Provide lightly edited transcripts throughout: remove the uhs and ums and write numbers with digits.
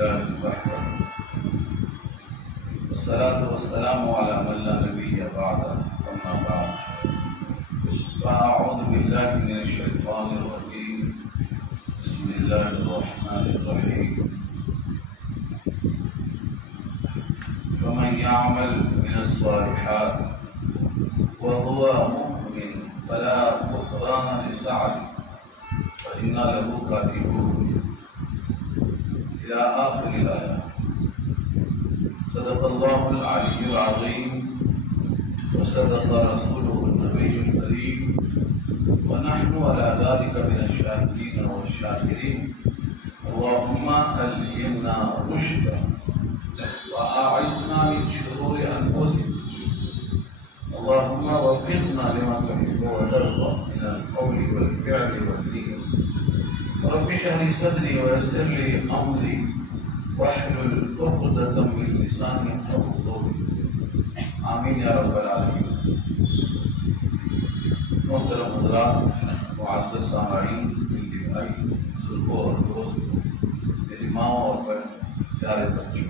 لله وحده والصلاة والسلام على من لا نبي بعده أما بعد فأعوذ بالله من الشيطان الرجيم بسم الله الرحمن الرحيم فمن يعمل من الصالحات وهو مؤمن فلا كفران لسعيه فإن له كاتبون إلى آخر الآية. صدق الله العلي العظيم وصدق رسوله النبي الكريم ونحن على ذلك من الشاهدين والشاكرين. اللهم ألهمنا رشدا وأعصمنا من شرور أنفسنا. اللهم وفقنا لما تحب وترضى من القول والفعل والدين. رب اشرح لي صدري ويسر لي امري واحلل عقدة من لساني يفقهوا قولي. آمین یا رب العالمین. محترم حضرات، معزز سامعین، میرے بھائی، بزرگوں اور دوستوں، میری ماں اور پیارے بچوں،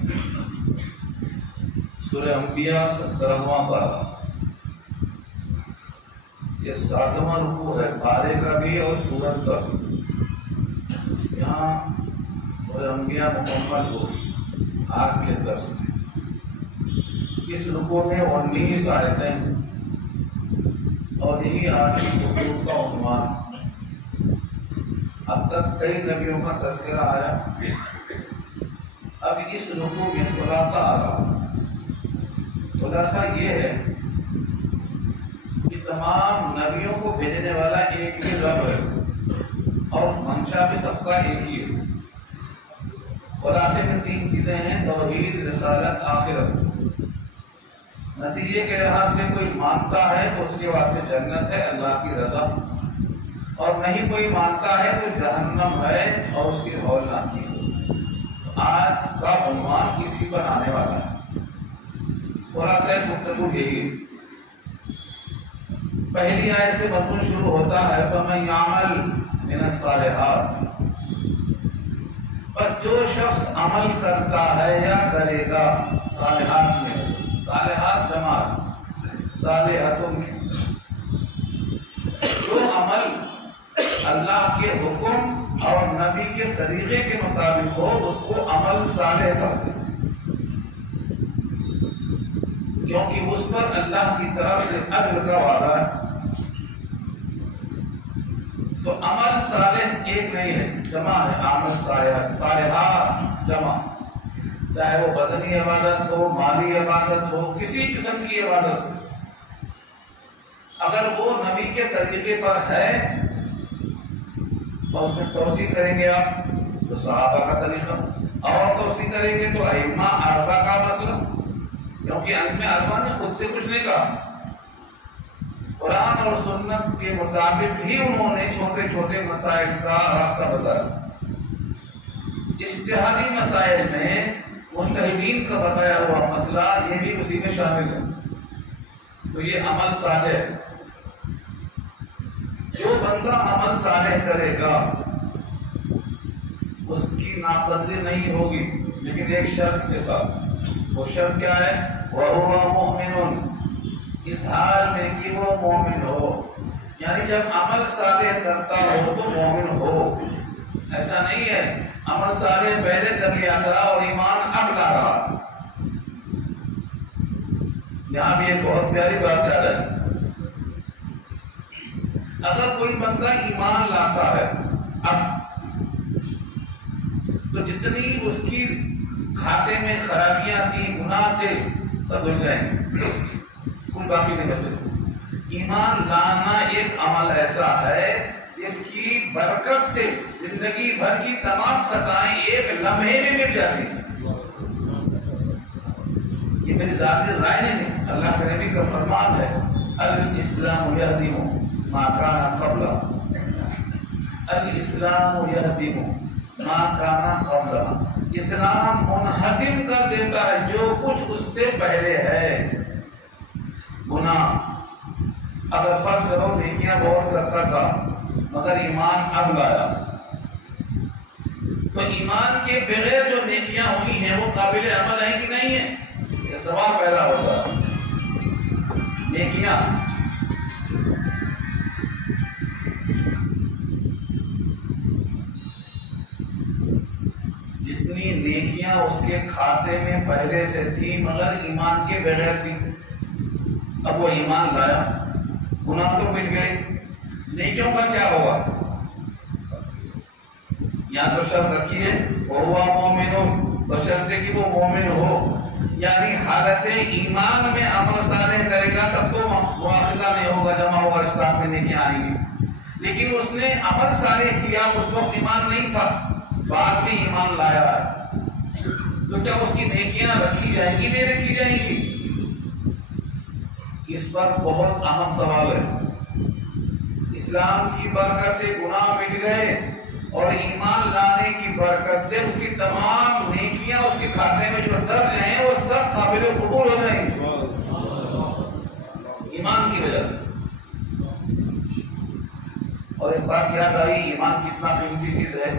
سورہ انبیاء 17واں پارہ، یہ 7واں رکوع ہے پارے کا بھی اور سورت کا بھی. یہاں سورہ انبیاء مکمل ہوگی آج کے درس میں. اس رکوع میں 19 آیتیں ہیں اور یہی آج کی رکوع کا عنوان. اب تک کئی نبیوں کا تذکرہ آیا، اب اس رکوع میں خلاصہ آ رہا. خلاصہ یہ ہے کہ تمام نبیوں کو بھیجنے والا ایک ہی رب ہے اور منشا بھی سب کا ایک ہی ہے. خلاصے میں 3 چیزیں ہیں: توحید، رسالت، آخرت. نتیجے کے لحاظ سے کوئی مانتا ہے تو اس کے واسطے جنت ہے، اللہ کی رضا، اور نہیں کوئی مانتا ہے تو جہنم ہے اور اس کی ہولناکی ہے. آج کا عنوان اسی پر آنے والا ہے. خلاصہ گفتگو یہی ہے. پہلی آیت سے مضمون شروع ہوتا ہے فَمَن يَعْمَلْ مِنَ الصَّالِحَاتِ. پر جو شخص عمل کرتا ہے یا کرے گا صالحات میں سے. صالحات جمع صالحاتوں میں جو عمل اللہ کے حکم اور نبی کے طریقے کے مطابق ہو اس کو عمل صالح کہتے ہیں، کیونکہ اس پر اللہ کی طرف سے اجر کا وعدہ ہے. تو عمل صالح ایک نہیں ہے، جمع ہے. عمل صالحات، صالحات جمع، چاہے وہ بدنی عبادت ہو، مالی عبادت ہو، کسی قسم کی عبادت ہو، اگر وہ نبی کے طریقے پر ہے اور اس میں توسیع کریں گے آپ تو صحابہ کا طریقہ، اور توسیع کریں گے تو ائمہ اربعہ کا مسئلہ، کیونکہ ائمہ اربعہ نے خود سے کچھ نہیں کہا. قرآن اور سنت کے مطابق ہی انہوں نے چھوٹے چھوٹے مسائل کا راستہ بتایا. اجتہادی مسائل میں مجتہدین کا بتایا ہوا مسئلہ یہ بھی اسی میں شامل ہے. تو یہ عمل صالح ہے. جو بندہ عمل صالح کرے گا اس کی ناقدری نہیں ہوگی، لیکن ایک شرط کے ساتھ. وہ شرط کیا ہے؟ وَهُوَ مُؤْمِنٌ. اس حال میں کہ وہ مومن ہو، یعنی جب عمل صالح کرتا ہو تو مومن ہو. ایسا نہیں ہے عمل صالح پہلے کر لیا تھا اور ایمان اب لا رہا. یہاں بھی ایک بہت پیاری بات سے آ رہی ہے. اگر کوئی بندہ ایمان لاتا ہے اب تو جتنی اس کی کھاتے میں خرابیاں تھیں، گناہ تھے، سب ہو جائیں گے، کوئی باقی نہیں بچے. ایمان لانا ایک عمل ایسا ہے جس کی برکت سے زندگی بھر کی تمام خطائیں ایک لمحے میں مٹ جاتی ہیں. یہ میری ذاتی رائے نہیں، اللہ کے نبی کا فرمان ہے الاسلام یہدم ما کان قبلہ. الاسلام یہدم ما کان قبلہ. اسلام منہدم کر دیتا ہے جو کچھ اس سے پہلے ہے. گناہ اگر فرض کرو نیکیاں بہت کرتا تھا مگر ایمان اب لایا تو ایمان کے بغیر جو نیکیاں ہوئی ہیں وہ قابل عمل ہیں کہ نہیں ہیں؟ یہ سوال پیدا ہوتا ہے۔ نیکیاں جتنی نیکیاں اس کے کھاتے میں پہلے سے تھی مگر ایمان کے بغیر تھی، اب وہ ایمان لایا، گناہ تو مٹ گئے، نیکیوں کا کیا ہوگا؟ یہاں تو شرط رکھی ہے وہ مومن، تو شرط ہے کہ وہ مومن ہو، یعنی حالت ایمان میں عمل صالح کرے گا تب تو مواخذہ نہیں ہوگا، جمع ہوگا اسلام میں نیکیاں آئیں گی۔ لیکن اس نے عمل صالح کیا، اس وقت ایمان نہیں تھا، بعد میں ایمان لایا ہے، تو کیا اس کی نیکیاں رکھی جائیں گی؟ نہیں رکھی جائیں گی؟ اس پر بہت اہم سوال ہے۔ اسلام کی برکت سے گناہ مٹ گئے اور ایمان لانے کی برکت سے اس کی تمام نیکیاں اس کے کھاتے میں جو درج ہیں وہ سب قابل قبول ہو جائیں گے ایمان کی وجہ سے۔ اور ایک بات یاد آئی، ایمان کتنا قیمتی چیز ہے،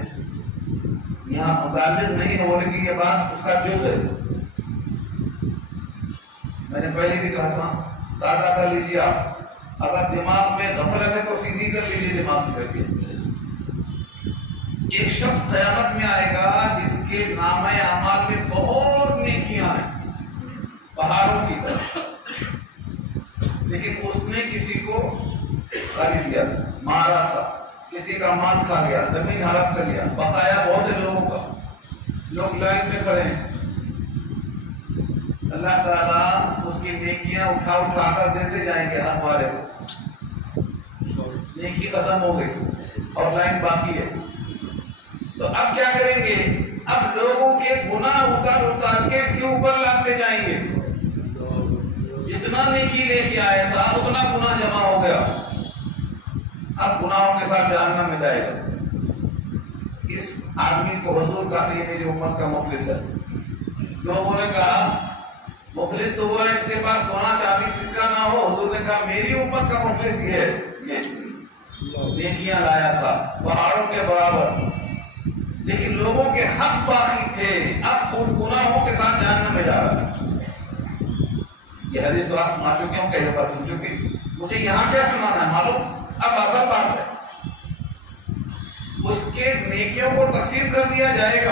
یہاں متعلق نہیں ہے وہ، لیکن یہ بات اس کا جز ہے۔ میں نے پہلے بھی کہا تھا تازہ کر لیجیے آپ، اگر دماغ میں غفلت ہے تو سیدھی کر لیجیے دماغ کی کیفیت۔ ایک شخص قیامت میں آئے گا جس کے نامہ اعمال میں بہت نیکیاں ہیں پہاڑوں کی طرح، لیکن اس نے کسی کو گالی دیا، مارا تھا، کسی کا مال کھا گیا، زمین ہڑپ کر لیا، بقایا بہت ہے لوگوں کا، لوگ لائن میں کھڑے ہیں، اللہ تعالیٰ اس کی نیکیاں اٹھا اٹھا کر دیتے جائیں گے ہر والے کو، نیکی ختم ہو گئی اور لائن باقی ہے۔ تو اب کیا کریں گے؟ اب لوگوں کے گناہ اتار اتار کے اس کے اوپر لاتے جائیں گے، جتنا نیکی لے کے آیا تھا اتنا گناہ جمع ہو گیا، اب گناہوں کے ساتھ جہنم میں جائے گا۔ اس آدمی کو حضور کہتے ہیں میری امت کا مفلس ہے۔ لوگوں نے کہا مفلس تو وہ ہے جس کے پاس سونا چاندی سکہ نہ ہو، حضور نے کہا میری امت کا مفلس یہ ہے، یہ نیکیاں لایا تھا پہاڑوں کے برابر، لیکن لوگوں کے حق باقی تھے، اب ان گناہوں کے ساتھ جہنم میں جا رہا ہے۔ یہ حدیث تو آپ سنا چکے ہوں، کئی دفعہ سن چکے، مجھے یہاں کیا سنانا ہے معلوم؟ اب اصل بات ہے اس کے نیکیوں کو تقسیم کر دیا جائے گا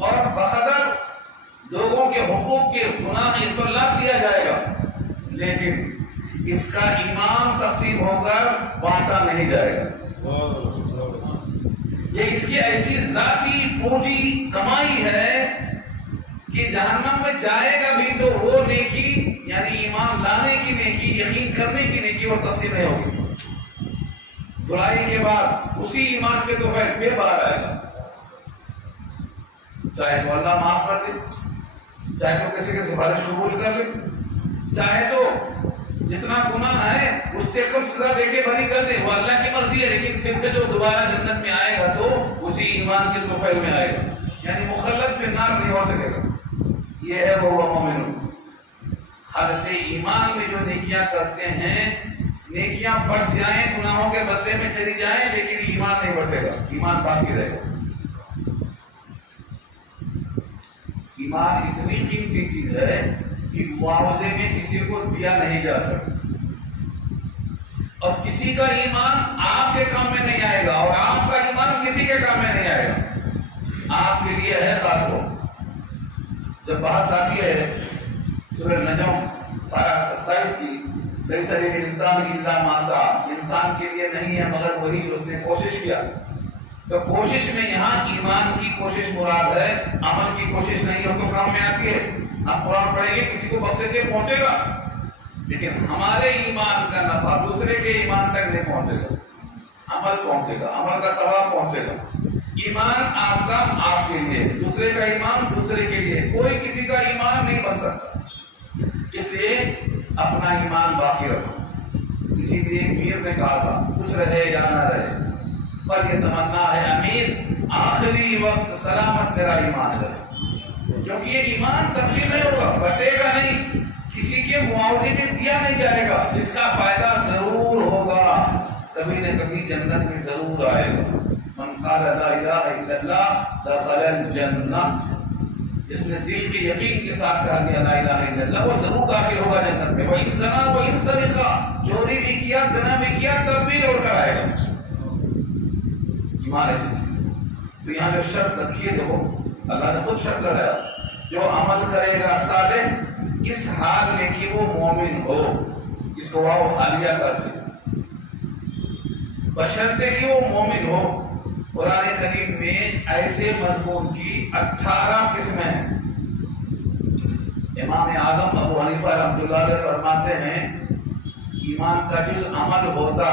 اور بقدر لوگوں کے حقوق کے گناہ اس پر لاد دیا جائے گا، لیکن اس کا ایمان تقسیم ہو کر بانٹا نہیں جائے گا۔ یہ اس کی ایسی ذاتی پونجی کمائی ہے کہ جہنم میں جائے گا بھی تو وہ نیکی، یعنی ایمان لانے کی نیکی، یقین کرنے کی نیکی وہ تقسیم نہیں ہوگی، دھلائی کے بعد اسی ایمان کے تو پھر باہر آئے گا، چاہے تو اللہ معاف کر دے، چاہے تو کسی کی سفارش قبول کر لے، چاہے تو جتنا گناہ ہے اس سے کم سزا دے کے بری کر دے، وہ اللہ کی مرضی ہے، لیکن پھر سے جو دوبارہ جنت میں آئے گا تو اسی ایمان کے طفیل میں آئے گا، یعنی مخلد پھر نار نہیں ہو سکے گا۔ یہ ہے وہ مومن۔ حالت ایمان میں جو نیکیاں کرتے ہیں، نیکیاں بڑھ جائیں، گناہوں کے بدلے میں چلی جائیں، لیکن ایمان نہیں بڑھے گا، ایمان باقی رہے گا۔ ایمان اتنی قیمتی چیز ہے کہ معاوضے میں کسی کو دیا نہیں جا سکتا، اور کسی کا ایمان آپ کے کام میں نہیں آئے گا اور آپ کا ایمان کسی کے کام میں نہیں آئے گا، آپ کے لیے ہے خاص کو۔ جب بات آتی ہے سورہ نجم پارہ 27 کی، لیس للانسان الا ما سعى، انسان کے لیے نہیں ہے مگر وہی جو اس نے کوشش کیا، تو کوشش میں یہاں ایمان کی کوشش مراد ہے، عمل کی کوشش نہیں ہو تو کام میں آتی ہے۔ آپ قرآن پڑھیں گے کسی کو بخشے کے پہنچے گا، لیکن ہمارے ایمان کا نفع دوسرے کے ایمان تک نہیں پہنچے گا، عمل پہنچے گا، عمل کا ثواب پہنچے گا۔ ایمان آپ کا آپ کے لیے، دوسرے کا ایمان دوسرے کے لیے، کوئی کسی کا ایمان نہیں بن سکتا، اس لیے اپنا ایمان باقی رکھو۔ اسی لیے میر نے کہا تھا کچھ رہے یا نہ رہے پر یہ تمنا ہے امیر آخری وقت سلامت تیرا ایمان ہے، کیونکہ یہ ایمان تقسیم نہیں ہوگا، بٹے گا نہیں، کسی کے معاوضے میں دیا نہیں جائے گا، جس کا فائدہ ضرور ہوگا، کبھی نہ کبھی جنت میں ضرور آئے گا۔ من قال لا الہ الا اللہ دخل الجنہ، جس نے دل کے یقین کے ساتھ کہا کہ لا الہ الا اللہ وہ ضرور داخل ہوگا جنت میں. وَإِن زَنَا وَإِن سَرِقَ، چوری بھی کیا زنا بھی کیا تب بھی لوٹ کر آئے گا. ایمان ایسی چیز. تو یہاں جو شرط رکھی ہے دیکھو اللہ نے خود شرط لگایا، جو عمل کرے گا صالح اس حال میں کہ وہ مومن ہو، اس کو واو حالیہ کر دے، بشرطے کہ وہ مومن ہو. قرآن کریم میں ایسے مضمون کی 18 قسمیں ہیں. امام اعظم ابو حنیفہ رحمۃ اللہ علیہ فرماتے ہیں ایمان کا جز عمل ہوتا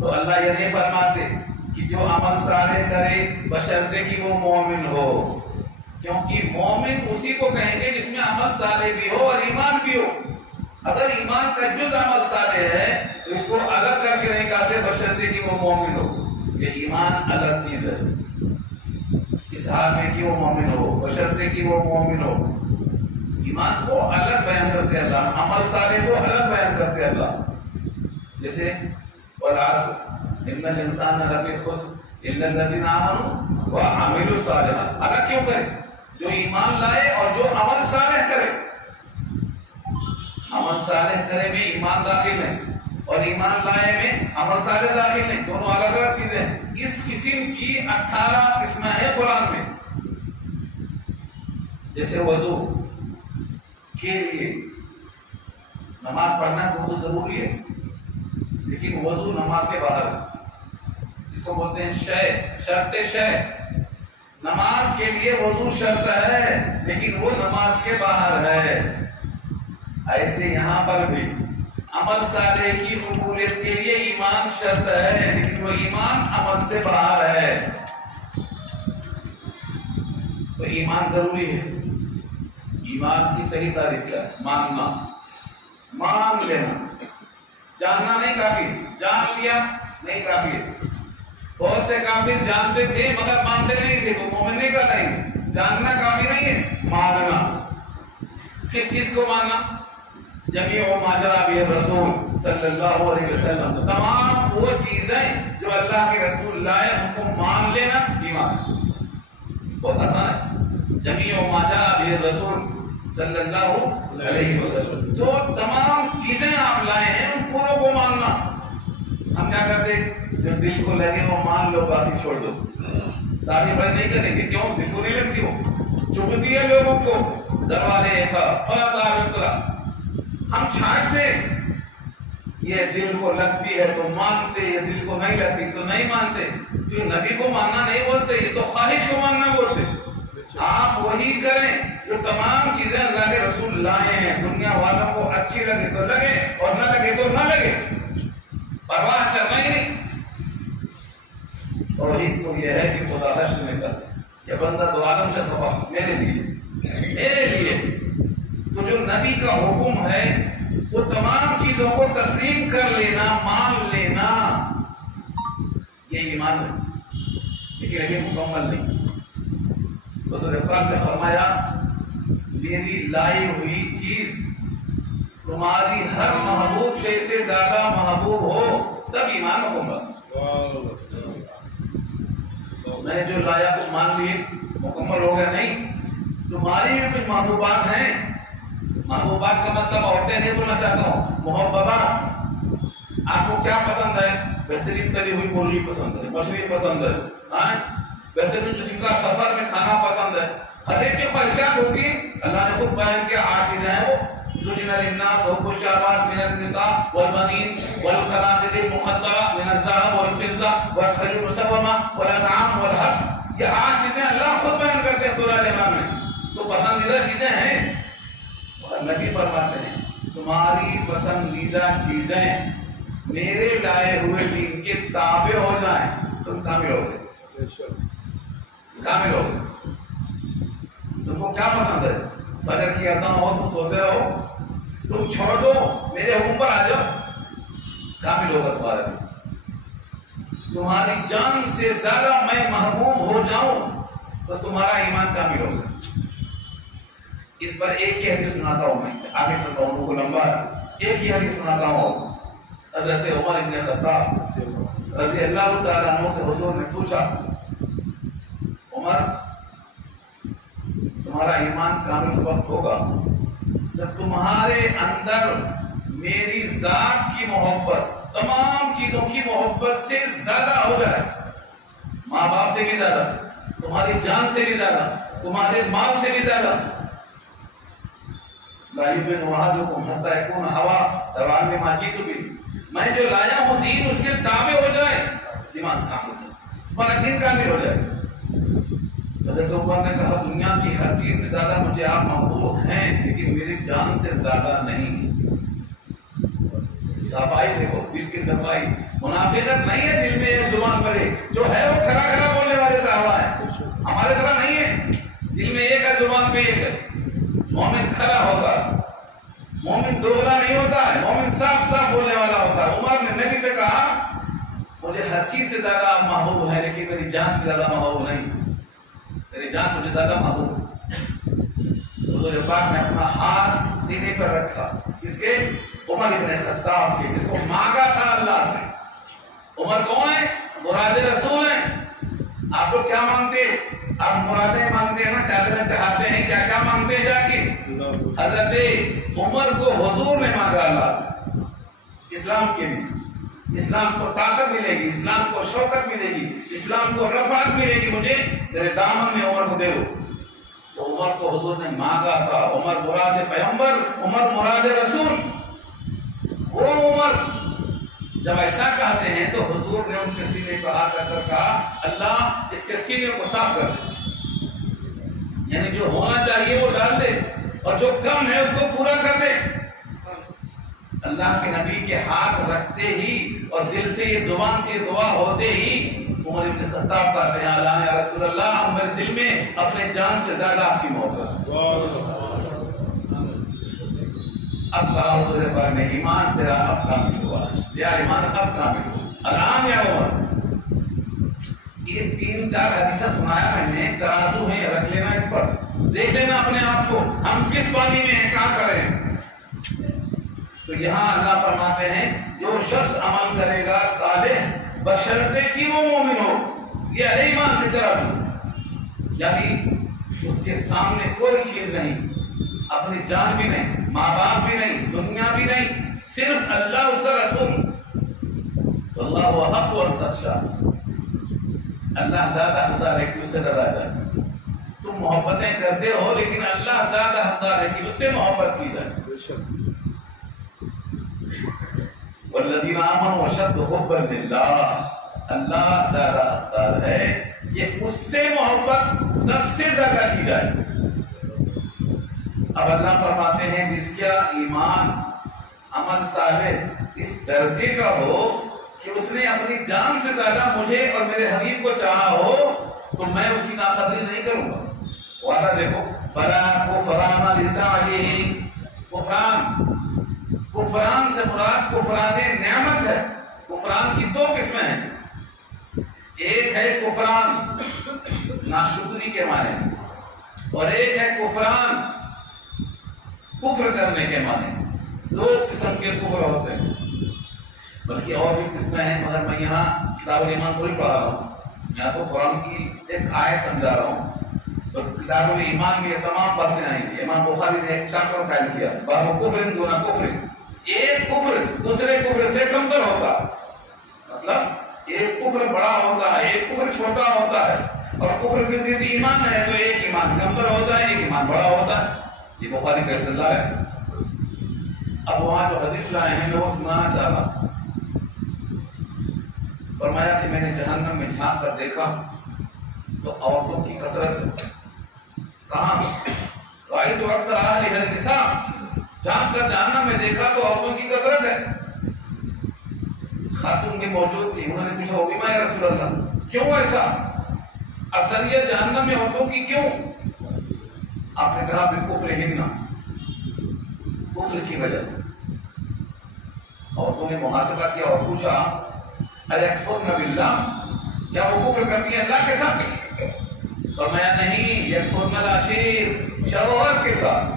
تو اللہ یہ نہیں فرماتے کہ جو عمل صالح کرے بشرطے کہ وہ مومن ہو، کیونکہ مومن اسی کو کہیں گے جس میں عمل صالح بھی ہو اور ایمان بھی ہو. اگر ایمان کا جز عمل صالح ہے تو اس کو الگ کر کے نہیں کہتے بشرطے کہ وہ مومن ہو. یہ ایمان الگ چیز ہے، اس حال میں کہ وہ مومن ہو بشرطے کہ وہ مومن ہو. ایمان کو الگ بیان کرتے اللہ، عمل صالح کو الگ بیان کرتے اللہ. جیسے والعصر ان الانسان لفی خسر الا الذین آمنوا وعملوا الصالحات. الگ کیوں کرے؟ جو ایمان لائے اور جو عمل صالح کرے. عمل صالح کرے میں ایمان داخل نہیں اور ایمان لائے میں عمل صالح داخل نہیں، دونوں الگ الگ چیزیں. اس قسم کی 18 قسمیں ہیں قرآن میں. جیسے وضو کے لیے نماز پڑھنا تو وضو ضروری ہے، لیکن وضو نماز کے باہر ہے. اس کو بولتے ہیں شرط شے. نماز کے لیے وضو شرط ہے لیکن وہ نماز کے باہر ہے. ایسے یہاں پر بھی عمل صالح کی قبولیت کے لیے ایمان شرط ہے لیکن وہ ایمان عمل سے باہر ہے. تو ایمان ضروری ہے. ایمان کی صحیح تعریف کیا ہے؟ ماننا، مان لینا. جاننا نہیں کافی، جان لیا نہیں کافی ہے. بہت سے کافر جانتے تھے مگر مانتے نہیں تھے تو مومن نہیں کر رہے. جاننا کافی نہیں ہے، ماننا. کس چیز کو ماننا؟ جمیع ما جاء بہ الرسول صلی اللہ علیہ وسلم. تمام وہ چیزیں جو اللہ کے رسول لائے ان کو مان لینا ایمان. بہت آسان ہے. جمیع ما جاء بہ الرسول صلی اللہ علیہ وسلم، جو تمام چیزیں آپ لائے ہیں ان پوروں کو ماننا. ہم کیا کرتے؟ جو دل کو لگے وہ مان لو باقی چھوڑ دو. داڑھی بڑی نہیں کریں گے، کیوں؟ دل کو نہیں لگتی، ہو چبھتی ہے لوگوں کو. دروازے تھا فلاں صاحب اترا، ہم چھانٹتے. یہ دل کو لگتی ہے تو مانتے، یہ دل کو نہیں لگتی تو نہیں مانتے. جو نبی کو ماننا نہیں بولتے، یہ تو خواہش کو ماننا بولتے. آپ وہی کریں جو تمام چیزیں اللہ کے رسول لائے ہیں. دنیا والوں کو اچھی لگے تو لگے اور نہ لگے تو نہ لگے، پرواہ کرنا ہی نہیں. توحید تو یہ ہے کہ خدا حشر میں کر یہ بندہ دو عالم سے خفا میرے لیے. تو جو نبی کا حکم ہے وہ تمام چیزوں کو تسلیم کر لینا، مان لینا، یہ ایمان ہے. لیکن ابھی مکمل نہیں. حضور پاک نے فرمایا میری لائی ہوئی چیز تمہاری ہر محبوب شے سے زیادہ محبوب ہو تب ایمان مکمل. میں نے جو لایا کچھ مان لیے مکمل ہو گیا نہیں. تمہاری بھی کچھ محبوبات ہیں. محبوبات کا مطلب عورتیں نہیں بولنا چاہتا ہوں، محبوبات. آپ کو کیا پسند ہے؟ بہترین تلی ہوئی مرغی پسند ہے، مچھلی پسند ہے، بہترین قسم کا سفر میں کھانا پسند ہے. ہر ایک کی خواہشات ہوتی ہیں. اللہ نے خود بیان کیا 8 چیزیں ہیں. وہ زُجِّنَ لِلنَّاسِ حُبُّ الشَّهَوَاتِ مِنَ النِّسَاءِ وَالْبَنِينَ وَالْقَنَاطِيرِ الْمُقَنطَرَةِ مِنَ الذَّهَبِ وَالْفِضَّةِ وَالْخَيْلِ الْمُسَوَّمَةِ وَالْأَنْعَامِ وَالْحَرْثِ. یہ 8 چیزیں اللہ خود بیان کرتے ہیں سورہ عمران میں. تو پسندیدہ چیزیں ہیں. نبی فرماتے ہیں تمہاری پسندیدہ چیزیں میرے لائے ہوئے دین کے تابع ہو جائیں تم کامل ہو گئے. کامل ہو گئے. تم کو کیا پسند ہے؟ فجر کی اذان ہو تم سوتے رہو، تم چھوڑ دو میرے حکم پر آ جاؤ، کامل ہوگا تمہارا دین. تمہاری جان سے زیادہ میں محبوب ہو جاؤں تو تمہارا ایمان کامل ہوگا. اس پر ایک ہی حدیث سناتا ہوں، میں آگے چلتا ہوں کو لمبا. ایک ہی حدیث سناتا ہوں. حضرت عمر بن خطاب رضی اللہ تعالیٰ عنہ سے حضور نے پوچھا تمہارا ایمان کامل وقت ہوگا جب تمہارے اندر میری ذات کی محبت تمام چیزوں کی محبت سے زیادہ ہو جائے، ماں باپ سے بھی زیادہ، تمہاری جان سے بھی زیادہ، تمہارے مال سے بھی زیادہ. لا یؤمن احدکم حتی یکون هواه تبعا لما جئت به، میں جو لایا ہوں دین اس کے تابع ہو جائے، ایمان کامل اور یقین کامل ہو جائے. حضرت عمر نے کہا دنیا کی ہر چیز سے زیادہ مجھے آپ محبوب ہیں لیکن میری جان سے زیادہ نہیں. صفائی دیکھو، دل کی صفائی. منافقت نہیں ہے دل میں ایک زبان پر ایک، جو ہے وہ کھڑا کھڑا بولنے والے صحابہ ہیں، ہمارے طرح نہیں ہے. دل میں ایک ہے، زبان پہ ایک ہے. مومن کھڑا ہوتا ہے، مومن دوغلا نہیں ہوتا ہے، مومن صاف صاف بولنے والا ہوتا ہے. عمر نے نبی سے کہا مجھے ہر چیز سے زیادہ آپ محبوب ہیں لیکن میری جان سے زیادہ محبوب نہیں. میری جان مجھے زیادہ محبوب. حضور پاک نے اپنا ہاتھ سینے پر رکھا، کس کے؟ عمر ابن خطاب کے، جس کو مانگا تھا اللہ سے. عمر کون ہے؟ مراد رسول ہیں. آپ لوگ کیا مانگتے؟ آپ مرادیں مانگتے ہیں نا، چادریں چڑھاتے ہیں، کیا کیا مانگتے ہیں جا کے؟ حضرت عمر کو حضور نے مانگا اللہ سے اسلام کے لیے. اسلام کو طاقت ملے گی، اسلام کو شوکت ملے گی، اسلام کو رفعت ملے گی، مجھے تیرے دامن میں عمر کو دے دو. تو عمر کو حضور نے مانگا تھا. عمر مراد پیغمبر، عمر مراد رسول. وہ عمر جب ایسا کہتے ہیں تو حضور نے ان کے سینے پر ہاتھ رکھ کر کہا اللہ اس کے سینے کو صاف کر دے، یعنی جو ہونا چاہیے وہ ڈال دے اور جو کم ہے اس کو پورا کر دے. اللہ کے نبی کے ہاتھ رکھتے ہی اور دل سے یہ زبان سے یہ دعا ہوتے ہی عمر ابن خطاب کہتے ہیں اللہ یا رسول اللہ ہمارے دل میں اپنے جان سے زیادہ آپ کی محبت. اب کہا حضور پاک نے ایمان تیرا اب کامل ہوا، یا ایمان اب کامل ہوا الان یا عمر. یہ 3-4 حدیثہ سنایا میں نے، ترازو ہے، رکھ لینا اس پر، دیکھ لینا اپنے آپ کو ہم کس پانی میں ہیں، کہاں کھڑے ہیں. تو یہاں اللہ فرماتے ہیں جو شخص عمل کرے گا صالح بشرطے کی وہ مومن ہو. یہ ہے ایمان کی طرف، یعنی اس کے سامنے کوئی چیز نہیں، اپنی جان بھی نہیں، ماں باپ بھی نہیں، دنیا بھی نہیں، صرف اللہ اس کا رسول. واللہ احق ان تخشى، اللہ زیادہ حقدار ہے کہ اس سے ڈرا جائے. تم محبتیں کرتے ہو لیکن اللہ زیادہ حقدار ہے کہ اس سے محبت کی جائے. والذین آمنوا اشد حبا للہ، اللہ زیادہ حقدار ہے کہ اس سے محبت سب سے زیادہ کی جائے. اب اللہ فرماتے ہیں جس کا ایمان عمل صالح اس درجے کا ہو کہ اس نے اپنی جان سے زیادہ مجھے اور میرے حبیب کو چاہا ہو تو میں اس کی ناقدری نہیں کروں گا. وعدہ دیکھو، فلا کفران لسعیہ، کفران سے مراد کفران نعمت ہے. کفران کی 2 قسمیں ہیں، ایک ہے کفران ناشکری کے معنی اور ایک ہے کفران کفر کرنے کے معنی. 2 قسم کے کفر ہوتے ہیں، بلکہ اور بھی قسمیں ہیں مگر میں یہاں کتاب الایمان کو ہی پڑھا رہا ہوں. میں تو قرآن کی ایک آیت سمجھا رہا ہوں. تو کتاب الایمان میں یہ تمام باتیں آئیں گی. امام بخاری نے ایک چیپٹر قائم کیا باب کفر دون کفر. ایک کفر دوسرے کفر سے کمتر ہوتا، مطلب ایک کفر بڑا ہوتا ہے، ایک کفر چھوٹا ہوتا ہے، اور کفر کی ضد ایمان ہے تو ایک ایمان کمتر ہوتا ہے، ایک ایمان بڑا ہوتا ہے. یہ بخاری کا استدلال ہے. اب وہاں جو حدیث لائے ہیں میں وہ سنانا چاہ رہا ہوں. فرمایا کہ میں نے جہنم میں جھانک کر دیکھا تو عورتوں کی کثرت. کہاں؟ رأیت اکثر اہلها النساء، جھانک کر جہنم میں دیکھا تو عورتوں کی کثرت ہے. خاتون بھی موجود تھی، انہوں نے پوچھا وہ بھی میں یا رسول اللہ کیوں ایسا؟ اکثریت جہنم میں عورتوں کی کیوں؟ آپ نے کہا بکفرہن، کفر کی وجہ سے. عورتوں نے محاسبہ کیا اور پوچھا ایکفرن باللہ، کیا وہ کفر کرتی ہیں اللہ کے ساتھ؟ فرمایا نہیں، یکفرن العشیر، شوہر کے ساتھ.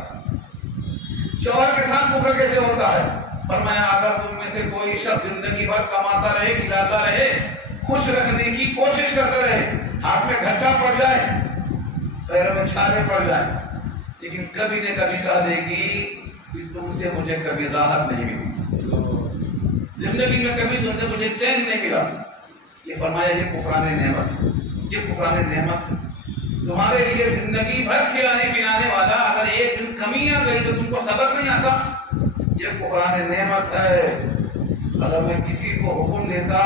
شوہر کے ساتھ کفر کیسے ہوتا ہے؟ فرمایا اگر تم میں سے کوئی شخص زندگی بھر کماتا رہے، کھلاتا رہے، خوش رکھنے کی کوشش کرتا رہے، ہاتھ میں گھٹا پڑ جائے، پیروں میں چھالے پڑ جائیں، لیکن کبھی نہ کبھی کہہ دے گی کہ تم سے مجھے کبھی راحت نہیں ملی، زندگی میں کبھی تم سے مجھے چین نہیں ملا۔ یہ فرمایا یہ کفران نعمت، یہ کفران نعمت تمہارے لیے زندگی بھر کھلانے پلانے والا اگر ایک دن کمی آ گئی تو تم کو صبر نہیں آتا، یہ کفران نعمت ہے۔ اگر میں کسی کو حکم دیتا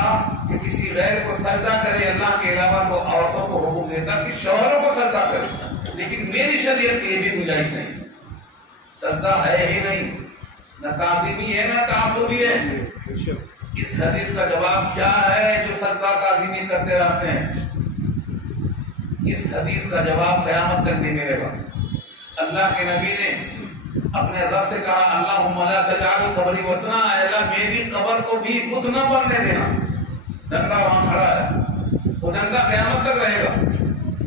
کہ کسی غیر کو سجدہ کرے اللہ کے علاوہ تو عورتوں کو حکم دیتا کہ شوہروں کو سجدہ کرے، لیکن میری شریعت یہ بھی گنجائش نہیں، سجدہ ہے ہی نہیں، نہ تعظیمی ہے نہ تعبدی ہے۔ اس حدیث کا جواب کیا ہے جو سجدہ تعظیمی کرتے رہتے ہیں؟ اس حدیث کا جواب قیامت تک نہیں ملے گا۔ اللہ کے نبی نے اپنے رب سے کہا اللہم لا تجعل قبری وثنا، اے اللہ میری قبر کو بھی بت نہ بننے دینا۔ ڈنڈا وہاں کھڑا ہے، وہ ڈنڈا قیامت تک رہے گا۔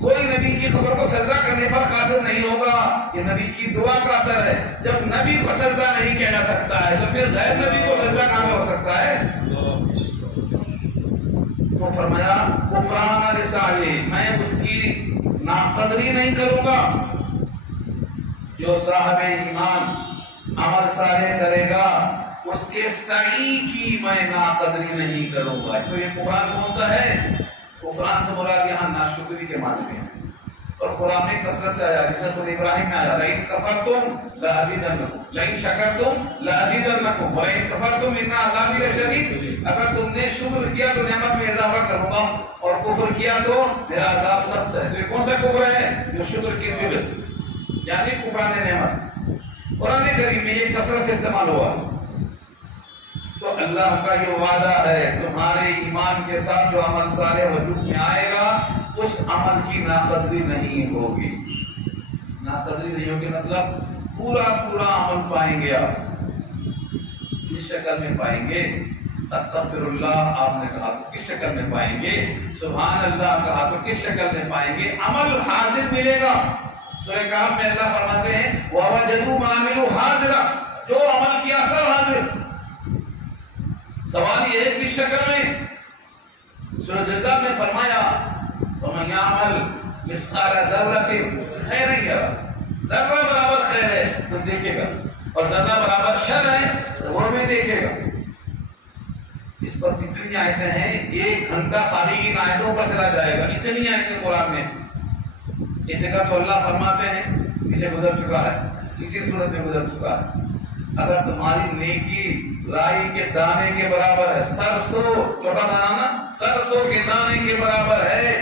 کوئی نبی کی قبر کو سجدہ کرنے پر قادر نہیں ہوگا، یہ نبی کی دعا کا اثر ہے۔ جب نبی کو سجدہ نہیں کیا جا سکتا ہے تو پھر غیر نبی کو سجدہ کہاں سے ہو سکتا ہے؟ تو فرمایا کفران لسعی، میں اس کی ناقدری نہیں کروں گا۔ جو صاحب ایمان عمل صالح کرے گا اس کے سعی کی میں ناقدری نہیں کروں گا۔ تو یہ کفران کون سا ہے؟ کفران سے مراد یہاں ناشکری کے معنی میں ہے، اور قرآن میں کثرت سے آیا، جیسے خود ابراہیم میں آیا لئن کفرتم لازیدنکم، لئن شکرتم لازیدنکم، ولئن کفرتم ان عذابی لشدید، اگر تم نے شکر کیا تو نعمت میں اضافہ کروں گا، اور کفر کیا تو میرا عذاب سخت ہے۔ تو یہ کون سا کفر ہے؟ جو شکر کی ضد، یعنی کفران نعمت۔ قرآن کریم میں یہ کثرت سے استعمال ہوا۔ تو اللہ کا یہ وعدہ ہے تمہارے ایمان کے ساتھ جو عمل صالح وجود میں آئے گا اس عمل کی ناقدری نہیں ہوگی۔ ناقدری نہیں ہوگی مطلب پورا پورا عمل پائیں گے، آپ اس شکل میں پائیں گے۔ استغفر اللہ آپ نے کہا تو کس شکل میں پائیں گے؟ سبحان اللہ کہا تو کس شکل میں پائیں گے؟ عمل حاضر ملے گا۔ سورہ کہف میں اللہ فرماتے ہیں وَوَجَدُوا مَا عَمِلُوا حَاضِرًا، جو عمل کیا سب حاضر۔ سوال یہ ہے کس شکل میں؟ سورہ سجدہ میں فرمایا وَمَنْ يَعْمَلْ مِثْقَالَ ذَرَّةٍ خَيْرًا يَرَهُ، ذرہ برابر خیر ہے تو دیکھے گا، اور ذرہ برابر شر ہے تو وہ بھی دیکھے گا۔ اس پر کتنی آیتیں ہیں؟ 1 گھنٹہ خالی ان آیتوں پر چلا جائے گا، اتنی آیتیں قرآن میں۔ یہ دیکھا تو اللہ فرماتے ہیں پیچھے گزر چکا ہے، اسی صورت میں گزر چکا ہے، اگر تمہاری نیکی رائی کے دانے کے برابر ہے، سرسو چھوٹا دانا نا، سرسو کے دانے کے برابر ہے،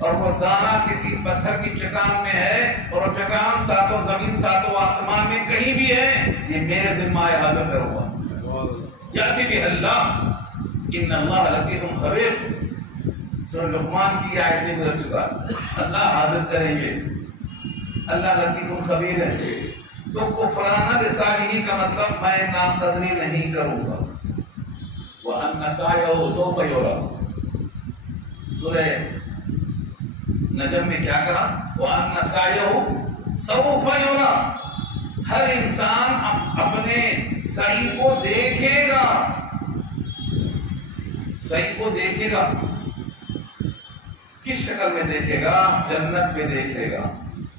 اور وہ دانا کسی پتھر کی چٹان میں ہے اور وہ چٹان ساتوں زمین ساتوں آسمان میں کہیں بھی ہے، یہ میرے ذمہ حاضر کروں گا۔ یاتی بھی اللہ ان اللہ لطیف خبیر، سورہ لقمان کی آیت میں گزر چکا، اللہ حاضر کریں گے، اللہ لطیف خبیر ہے۔ تو کفرانہ لسانہ کا مطلب میں ناقدری نہیں کروں گا۔ وَأَنَّ سَعْيَهُ سَوْفَ يُرَىٰ، سورہ نجم میں کیا کہا؟ وَأَنَّ سَعْيَهُ سَوْفَ يُرَىٰ، ہر انسان اپنے سعی کو دیکھے گا، سعی کو دیکھے گا۔ کس شکل میں دیکھے گا؟ جنت میں دیکھے گا،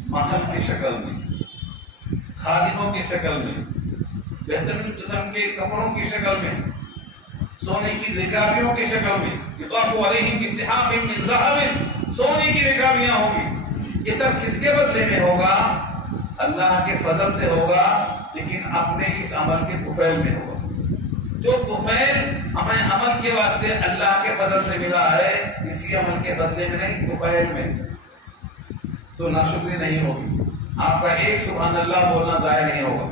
محل کی شکل میں، خادموں کی شکل میں، بہترین قسم کے کپڑوں کی شکل میں، سونے کی رکابیوں کی شکل میں، یطاف علیہم بصحاف من ذہب، سونے کی رکابیاں ہوں گی۔ یہ سب کس کے بدلے میں ہوگا؟ اللہ کے فضل سے ہوگا، لیکن اپنے اس عمل کے طفیل میں ہوگا۔ جو طفیل ہمیں عمل کے واسطے اللہ کے فضل سے ملا ہے، اسی عمل کے بدلے میں نہیں، طفیل میں، تو ناشکری نہیں ہوگی۔ آپ کا ایک سبحان اللہ بولنا ضائع نہیں ہوگا۔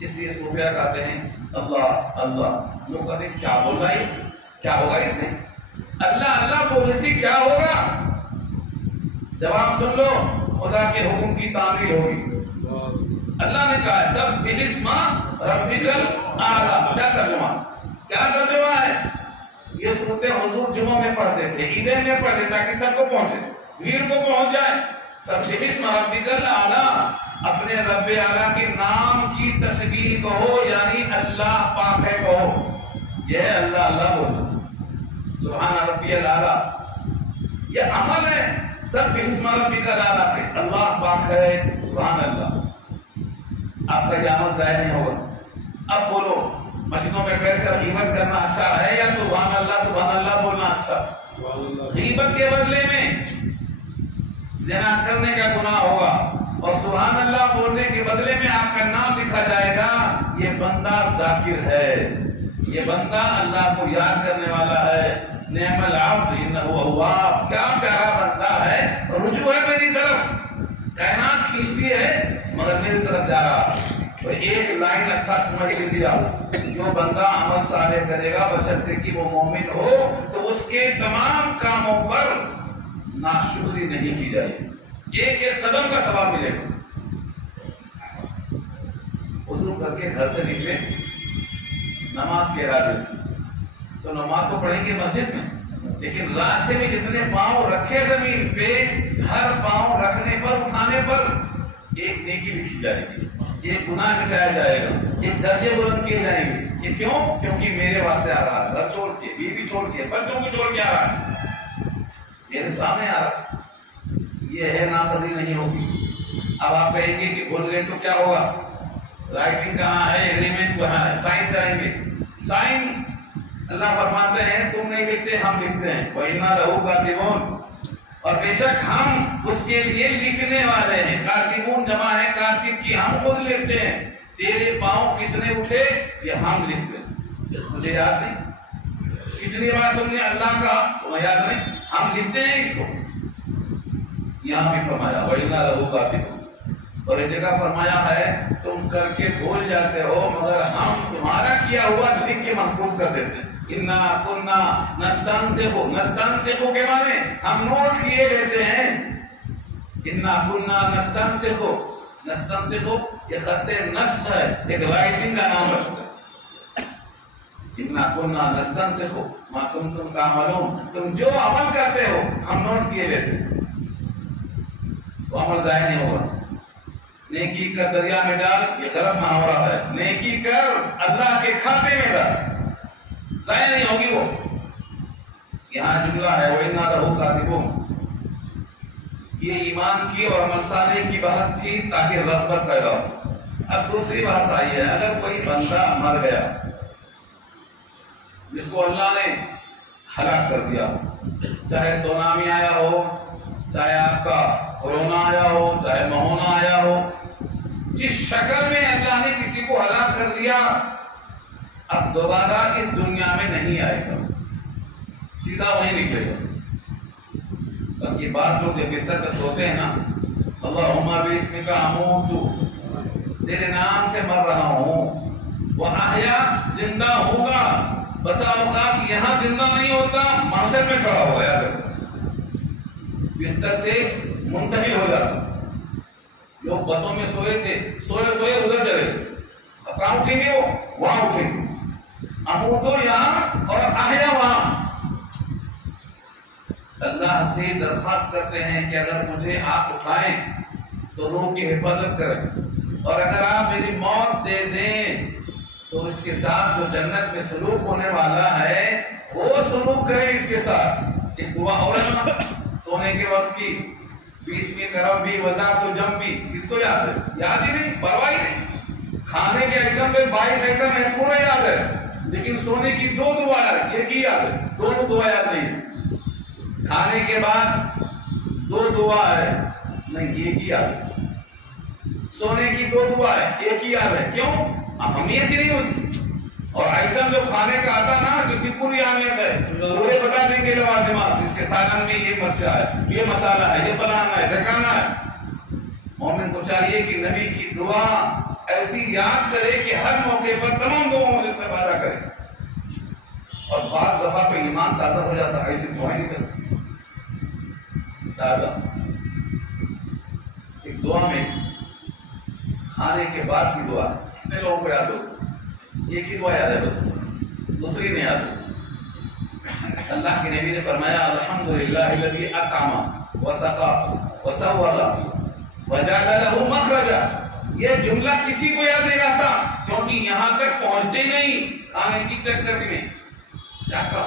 اس لیے صوفیہ کہتے ہیں اللہ اللہ، لوگ کہتے ہیں کیا بول رہا ہے، کیا ہوگا اس سے؟ اللہ اللہ بولنے سے کیا ہوگا؟ جواب سن لو، خدا کے حکم کی تعمیل ہوگی۔ اللہ نے کہا ہے سب بِاسْمِ رَبِّكَ الْأَعْلَىٰ، کیا ترجمہ ہے؟ یہ صورتیں حضور جمعہ میں پڑھتے تھے، عیدین میں پڑھتے تاکہ سب کو پہنچے، بھیڑ کو پہنچ جائے۔ سب بِاسْمِ رَبِّكَ الْأَعْلَىٰ، اپنے رب اعلیٰ کے نام کی تسبیح کہو، یعنی اللہ پاک ہے کہو۔ یہ ہے اللہ اللہ بولو، سبحان ربی الاعلیٰ۔ یہ عمل ہے سب بسم ربک الاعلی پہ اللہ پاک ہے، سبحان اللہ، آپ کا یہ عمل ضائع نہیں ہوگا۔ اب بولو مسجدوں میں بیٹھ کر غیبت کرنا اچھا ہے یا تو سبحان اللہ بولنا اچھا؟ غیبت کے بدلے میں زنا کرنے کا گناہ ہوگا اور سبحان اللہ بولنے کے بدلے میں آپ کا نام لکھا جائے گا، یہ بندہ ذاکر ہے، یہ بندہ اللہ کو یاد کرنے والا ہے، نعم العبد انہ اواب، کیا پیارا بندہ ہے، رجوع ہے میری طرف، کائنات کھینچتی ہے مگر میری طرف جا رہا۔ تو ایک لائن اچھا سمجھ کے دیا، جو بندہ عمل صالح کرے گا بشرطے کہ وہ مومن ہو تو اس کے تمام کاموں پر ناشکری نہیں کی جائے گی، ایک ایک قدم کا ثواب ملے گا۔ وضو کر کے گھر سے نکلے نماز کے ارادے سے، تو نماز تو پڑھیں گے مسجد میں، لیکن راستے میں جتنے پاؤں رکھے زمین پہ، ہر پاؤں رکھنے پر اٹھانے پر ایک نیکی لکھی جائے گی، ایک گناہ مٹایا جائے گا، ایک درجے بلند کیے جائیں گے۔ یہ کیوں؟ کیونکہ میرے واسطے آ رہا ہے، گھر چھوڑ کے، بیوی چھوڑ کے، بچوں کو چھوڑ کے آ رہا ہے، میرے سامنے آ رہا، یہ ہے ناقضی نہیں ہوگی۔ اب آپ کہیں گے کہ بھول گئے تو کیا ہوگا؟ رائٹنگ کہاں ہے، ایگریمنٹ کہاں ہے، سائن کریں گے، سائن اللہ فرماتے ہیں تم نہیں لکھتے ہم لکھتے ہیں، وَإِنَّا لَهُ كَاتِبُونَ، اور بے شک ہم اس کے لیے لکھنے والے ہیں، کاتبون جمع ہے کاتب کی، ہم خود لکھتے ہیں، تیرے پاؤں کتنے اٹھے یہ ہم لکھتے ہیں، مجھے یاد نہیں کتنی بار تم نے اللہ کہا تمہیں یاد نہیں، ہم لکھتے ہیں اس کو۔ یہاں بھی فرمایا وَإِنَّا لَهُ كَاتِبُونَ، اور ایک جگہ فرمایا ہے تم کر کے بھول جاتے ہو مگر ہم تمہارا کیا ہوا لکھ کے محفوظ کر دیتے ہیں۔ اِنَّا كُنَّا نَسْتَنسِخُ، نَسْتَنسِخُ کے معنی ہم نوٹ کیے لیتے ہیں، اِنَّا كُنَّا نَسْتَنسِخُ، نَسْتَنسِخُ یہ خط نسخ ہے، ایک رائٹنگ کا نام رکھتا ہے۔ اِنَّا كُنَّا نَسْتَنسِخُ مَا كُنتُمْ تَعْمَلُونَ، تم جو عمل کرتے ہو ہم نوٹ کیے لیتے ہیں، وہ عمل ضائع نہیں ہوگا۔ نیکی کر دریا میں ڈال، یہ غلط محاورہ ہے، نیکی کر اللہ کے کھاتے میں ڈال، ضائع نہیں ہوگی وہ۔ یہاں جملہ ہے وَإِنَّا لَهُ كَاتِبُونَ، یہ ایمان کی اور عمل صالح کی بحث تھی تاکہ رغبت پیدا ہو۔ اب دوسری بحث آئی ہے، اگر کوئی بندہ مر گیا جس کو اللہ نے ہلاک کر دیا، چاہے سونامی آیا ہو، چاہے آپ کا کورونا آیا ہو، چاہے مہونا آیا ہو، جس شکل میں اللہ نے کسی کو ہلاک کر دیا اب دوبارہ اس دنیا میں نہیں آئے گا، سیدھا وہیں نکلے گا۔ بلکہ بعض لوگ جب بستر پر سوتے ہیں نا، اللہم باسمک اموت، تیرے نام سے مر رہا ہوں، واحیا زندہ ہوگا، بسا اوقات یہاں زندہ نہیں ہوتا، محشر میں کھڑا ہو گیا، بستر سے منتقل ہو جاتا۔ لوگ بسوں میں سوئے تھے، سوئے ادھر چلے گئے، اب کہاں اٹھیں گے وہ؟ وہاں اٹھیں گے، اموتو یہاں اور احیا وہاں۔ اللہ سے درخواست کرتے ہیں کہ اگر مجھے آپ اٹھائیں تو روح کی حفاظت کریں، اور اگر آپ میری موت دے دیں تو اس کے ساتھ جو جنت میں سلوک ہونے والا ہے وہ سلوک کریں اس کے ساتھ۔ ایک دعا اور ہے سونے کے وقت کی، 20ویں کرم بھی وزارت جم بھی، اس کو یاد ہے؟ یاد ہی نہیں، پرواہ نہیں۔ کھانے کے آئٹم پہ 22 آئٹم ہے، پورا یاد ہے، لیکن سونے کی 2 دعا ہے، ایک ہی یاد ہے، دونوں دعا یاد نہیں ہے۔ کھانے کے بعد 2 دعا ہے، نہیں ایک ہی یاد ہے۔ سونے کی 2 دعا ہے، ایک ہی یاد ہے، کیوں؟ اہمیت ہی نہیں اس کی۔ اور آئٹم جو کھانے کا آتا نا، اس کی پوری اہمیت ہے، پورے بتا دیں گے لوازمات، اس کے سالن میں یہ مرچا ہے، یہ مسالہ ہے، یہ فلانا ہے، ڈھکانا ہے۔ مومن کو چاہیے کہ نبی کی دعا ایسی یاد کرے کہ ہر موقع پر تمام دعاؤں سے استفادہ کرے، اور بعض دفعہ پہ ایمان تازہ ہو جاتا ہے، ایسی دعائیں نہیں کرتی تازہ۔ ایک دعا میں کھانے کے بعد کی دعا، کتنے لوگوں کو یاد ہو؟ ایک ہی دعا یاد ہے بس، دوسری نہیں یاد۔ اللہ کے نبی نے فرمایا الحمدللہ الذی اطعم وسقا وسور وجعل له مخرجا، یہ جملہ کسی کو یاد نہیں رہتا کیونکہ یہاں تک پہنچتے نہیں کھانے کی چکر میں۔ کیا کہا؟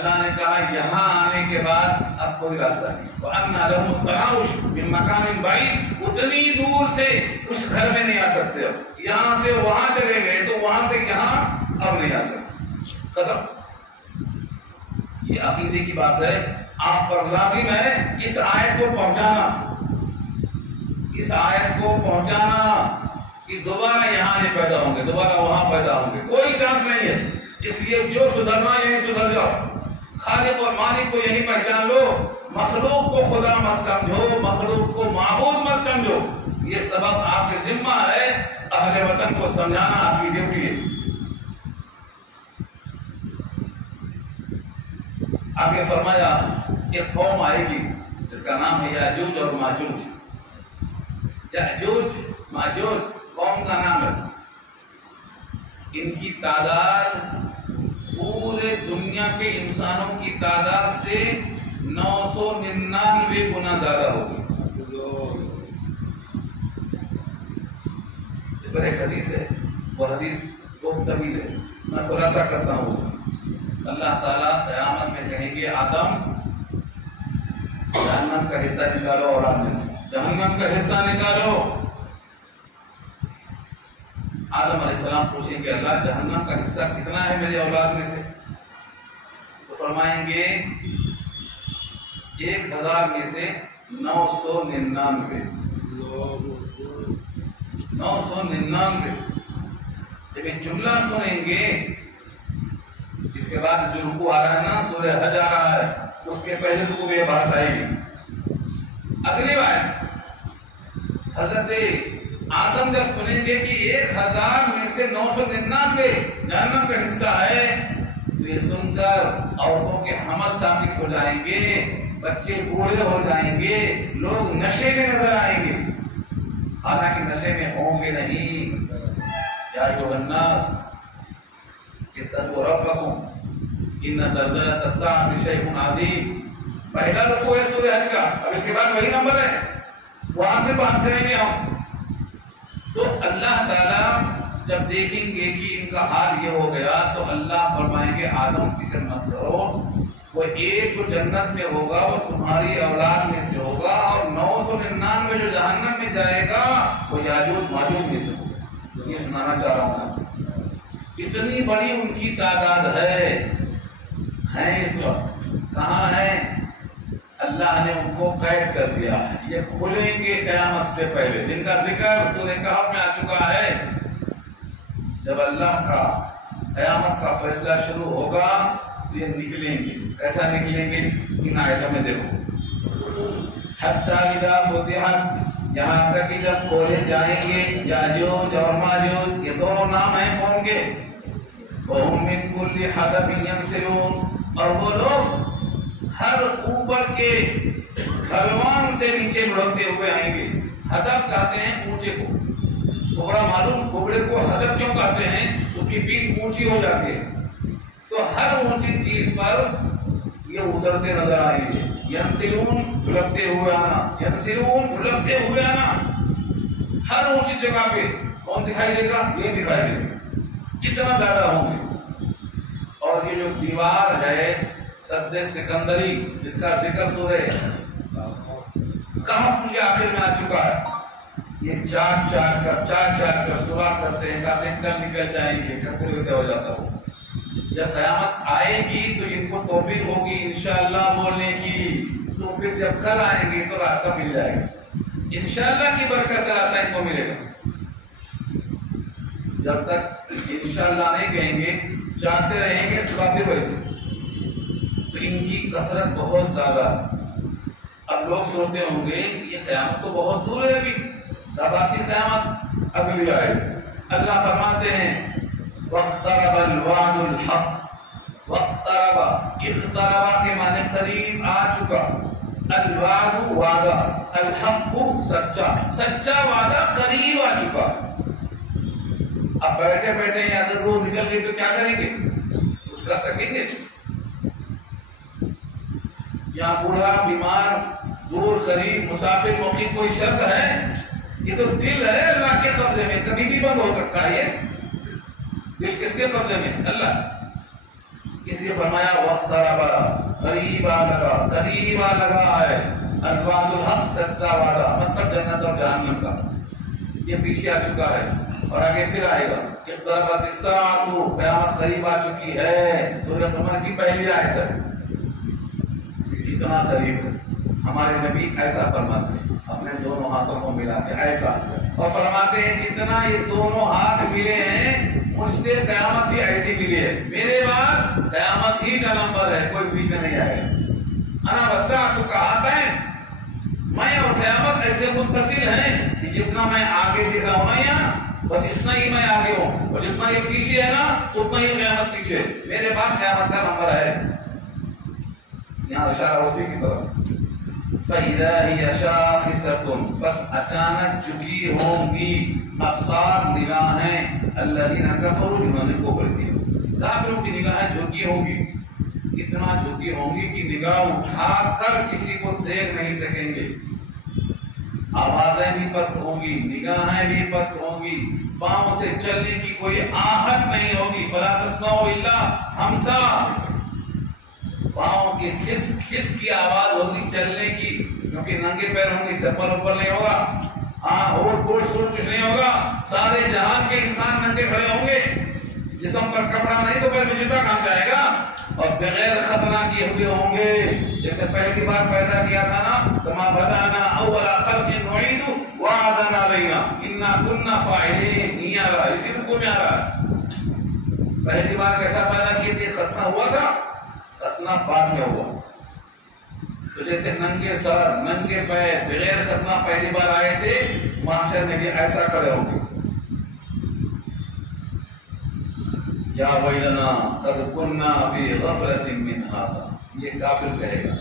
اللہ نے کہا یہاں آنے کے بعد اب کوئی راستہ نہیں. وَأَنَّ لَهُمُ التَّنَاوُشُ مِن مَكَانٍ بَعِيدٍ، اتنی دور سے اس گھر میں نہیں آ سکتے. اب یہاں سے وہاں چلے گئے تو وہاں سے یہاں اب نہیں آ سکتے. ختم. یہ عقیدے کی بات ہے. آپ پر لازم ہے اس آیت کو پہنچانا، اس آیت کو پہنچانا کہ دوبارہ یہاں نہیں پیدا ہوں گے، دوبارہ وہاں پیدا ہوں گے، کوئی چانس نہیں ہے. اس لیے جو سدھرنا یہی سدھر جاؤ. خالق اور مالک کو یہی پہچان لو. مخلوق کو خدا مت سمجھو، مخلوق کو معبود مت سمجھو. یہ سبق آپ کے ذمہ ہے. اہل وطن کو سمجھانا آپ کی ڈیوٹی ہے. آگے فرمایا ایک قوم آئے گی جس کا نام ہے یاجوج اور ماجوج. یاجوج ماجوج قوم کا نام ہے. ان کی تعداد پورے دنیا کے انسانوں کی تعداد سے 999 گنا زیادہ ہوگی. اس پر ایک حدیث ہے، وہ حدیث بہت طویل ہے، میں خلاصہ کرتا ہوں اسے. اللہ تعالیٰ قیامت میں کہیں گے آدم جہنم کا حصہ نکالو اولاد میں سے، جہنم کا حصہ نکالو. آدم علیہ السلام پوچھیں گے اللہ جہنم کا حصہ کتنا ہے میرے اولاد میں سے؟ تو فرمائیں گے 1000 میں سے 999. 999. جب یہ جملہ سنیں گے اس کے بعد جو رکوع آ رہا ہے نا، سورہ حج آ رہا ہے، اس کے پہلے رکوع میں یہ بات آئے گی. اگلی بار حضرت آدم جب سنیں گے کہ 1000 میں سے 999 جہنم کا حصہ ہے، تو یہ سن کر عورتوں کے حمل ثابت ہو جائیں گے، بچے بوڑھے ہو جائیں گے، لوگ نشے میں نظر آئیں گے، حالانکہ نشے میں ہوں گے نہیں. یا ایھا الناس اتقوا ربکم ان زلزلۃ الساعۃ شیء عظیم. پہلا رکوع ہے سورہ حج کا. اب اس کے بعد وہی نمبر ہے، وہاں سے بات کریں گے ہم. تو اللہ تعالیٰ جب دیکھیں گے کہ ان کا حال یہ ہو گیا تو اللہ فرمائیں گے آدم فکر مت کرو، وہ ایک جو جنت میں ہوگا وہ تمہاری اولاد میں سے ہوگا، اور 999 جو جہنم میں جائے گا وہ یاجوج ماجوج میں سے ہوگا. یہ سنانا چاہ رہا ہوں. اتنی بڑی ان کی تعداد ہے اس وقت. کہاں ہے؟ اللہ نے ان کو قید کر دیا ہے. یہ کھلیں گے قیامت سے پہلے. جن کا ذکر سورہ کہف میں آ چکا ہے. جب اللہ کا قیامت کا فیصلہ شروع ہوگا تو یہ نکلیں گے. کیسا نکلیں گے؟ ان آیتوں میں دیکھو. حتی اذا فتحت، یہاں تک کہ جب کھولے جائیں گے یاجوج اور ماجوج. یہ دونوں نام ہیں قوم کے. وَهُم مِّن كُلِّ حَدَبٍ يَنْسِلُونَ، اور وہ لوگ ہر اوپر کے ڈھلوان سے نیچے لڑکتے ہوئے آئیں گے. حدب کہتے ہیں اونچے کو. کھوڑا معلوم کھوڑے کو حدب کیوں کہتے ہیں؟ اس کی پیٹھ اونچی ہو جاتی ہے. تو ہر اونچی چیز پر یہ اترتے نظر آئیں گے. ینسلون ڈھلکتے ہوئے آنا، ینسلون ڈھلکتے ہوئے آنا. ہر اونچی جگہ پہ کون دکھائی دے گا؟ یہ دکھائی دے گا. اتنا زیادہ ہوں گے. اور یہ جو دیوار ہے سد سکندری جس کا ذکر سورہ کہف کے آخر میں آ چکا ہے. یہ چاٹ کر سوراخ کرتے ہیں، کہتے ہیں کل نکل جائیں گے، کتنے ویسے ہو جاتا ہو. جب قیامت آئے گی تو ان کو توفیق ہوگی انشاءاللہ بولنے کی. تو پھر جب کل آئیں گے تو راستہ مل جائے گا. انشاءاللہ کی برکت سے راستہ ان کو ملے گا. جب تک انشاءاللہ نہیں کہیں گے چاہتے رہیں گے صبح پھر ویسے. تو ان کی کثرت بہت زیادہ. اب لوگ سوچتے ہوں گے یہ قیامت تو بہت دور ہے ابھی، کب آتی قیامت؟ اگلی آئے. اللہ فرماتے ہیں وَاقْتَرَبَ الْوَعْدُ الْحَقُّ. وَاقْتَرَبَ، اقتربا کے معنی قریب آ چکا. الوعد وعدہ، الحق سچا، سچا وعدہ قریب آ چکا. اب بیٹھے بیٹھے اگر روح نکل گئی تو کیا کریں گے؟ کچھ کر سکیں گے؟ یہاں بوڑھا بیمار دور قریب مسافر مقیم کوئی شرط ہے؟ یہ تو دل ہے اللہ کے قبضے میں، کبھی بھی بند ہو سکتا ہے. یہ دل کس کے قبضے میں؟ اللہ. اس لیے فرمایا وقتربا، قریب آ لگا ہے الوعد الحق، سچا وعدہ، مطلب جنت اور جہنم کا، یہ پیچھے آ چکا ہے اور آگے پھر آئے گا۔ اقتربت الساعۃ، قیامت قریب آ چکی ہے، سورہ قمر کی پہلی آیت ہے۔ اتنا قریب ہے، ہمارے نبی ایسا فرماتے ہیں اپنے دونوں ہاتھوں کو ملا کے ایسا، اور فرماتے ہیں جتنا یہ دونوں ہاتھ ملے ہیں مجھ سے قیامت بھی ایسی ملی ہے، میرے بعد قیامت ہی کا نمبر ہے، کوئی بیچ میں نہیں آئے گا۔ انا والساعۃ کہاتین، میں اور قیامت ایسے متصل ہیں کہ جتنا میں آگے دکھ رہا ہوں نا یہاں، بس اتنا ہی میں آگے ہوں، اور جتنا یہ پیچھے ہے نا اتنا ہی قیامت پیچھے، میرے بعد قیامت کا نمبر ہے۔ یہاں اشارہ اسی کی طرف، فَإِذَا هِيَ شَاخِصَةٌ، بس اچانک جھکی ہوں گی ابصار، نگاہیں، الَّذِينَ كَفَرُوا، جنہوں نے کفر کیا، کافروں کی نگاہیں جھکی ہوں گی، اتنا جھکی ہوں گی کہ نگاہ اٹھا کر کسی کو دیکھ نہیں سکیں گے، آوازیں بھی پست ہوں گی، نگاہیں بھی پست ہوں گی، پاؤں سے چلنے کی کوئی آہٹ نہیں ہوگی، فَلَا تَسْمَعُ إِلَّا حَمْسًا، پاؤں کی کھس کھس کی آواز ہوگی چلنے کی، کیونکہ ننگے پیر ہوں گے، چپل اوپر نہیں ہوگا، اور کچھ نہیں ہوگا، سارے جہان کے انسان ننگے کھڑے ہوں گے، جسم پر کپڑا نہیں تو پھر جوتا کہاں سے آئے گا، اور بغیر ختنہ کیے ہوئے ہوں گے، جیسے پہلی بار پیدا کیا تھا نا، کما بدانا اول خلق نعید وعدنا علینا انا کنا فاعلین، نہیں آ رہا، اسی رکوع میں آ رہا، پہلی بار کیسا پیدا کیے تھے، ختنہ ہوا تھا، ختنہ بعد میں ہوا، تو جیسے ننگے سر ننگے پیر بغیر ختنہ پہلی بار آئے تھے، محشر میں بھی ایسا کھڑے ہوں گے، یا ویلنا قد کنا فی غفلۃ من ھذا، یہ کافر کہے گا،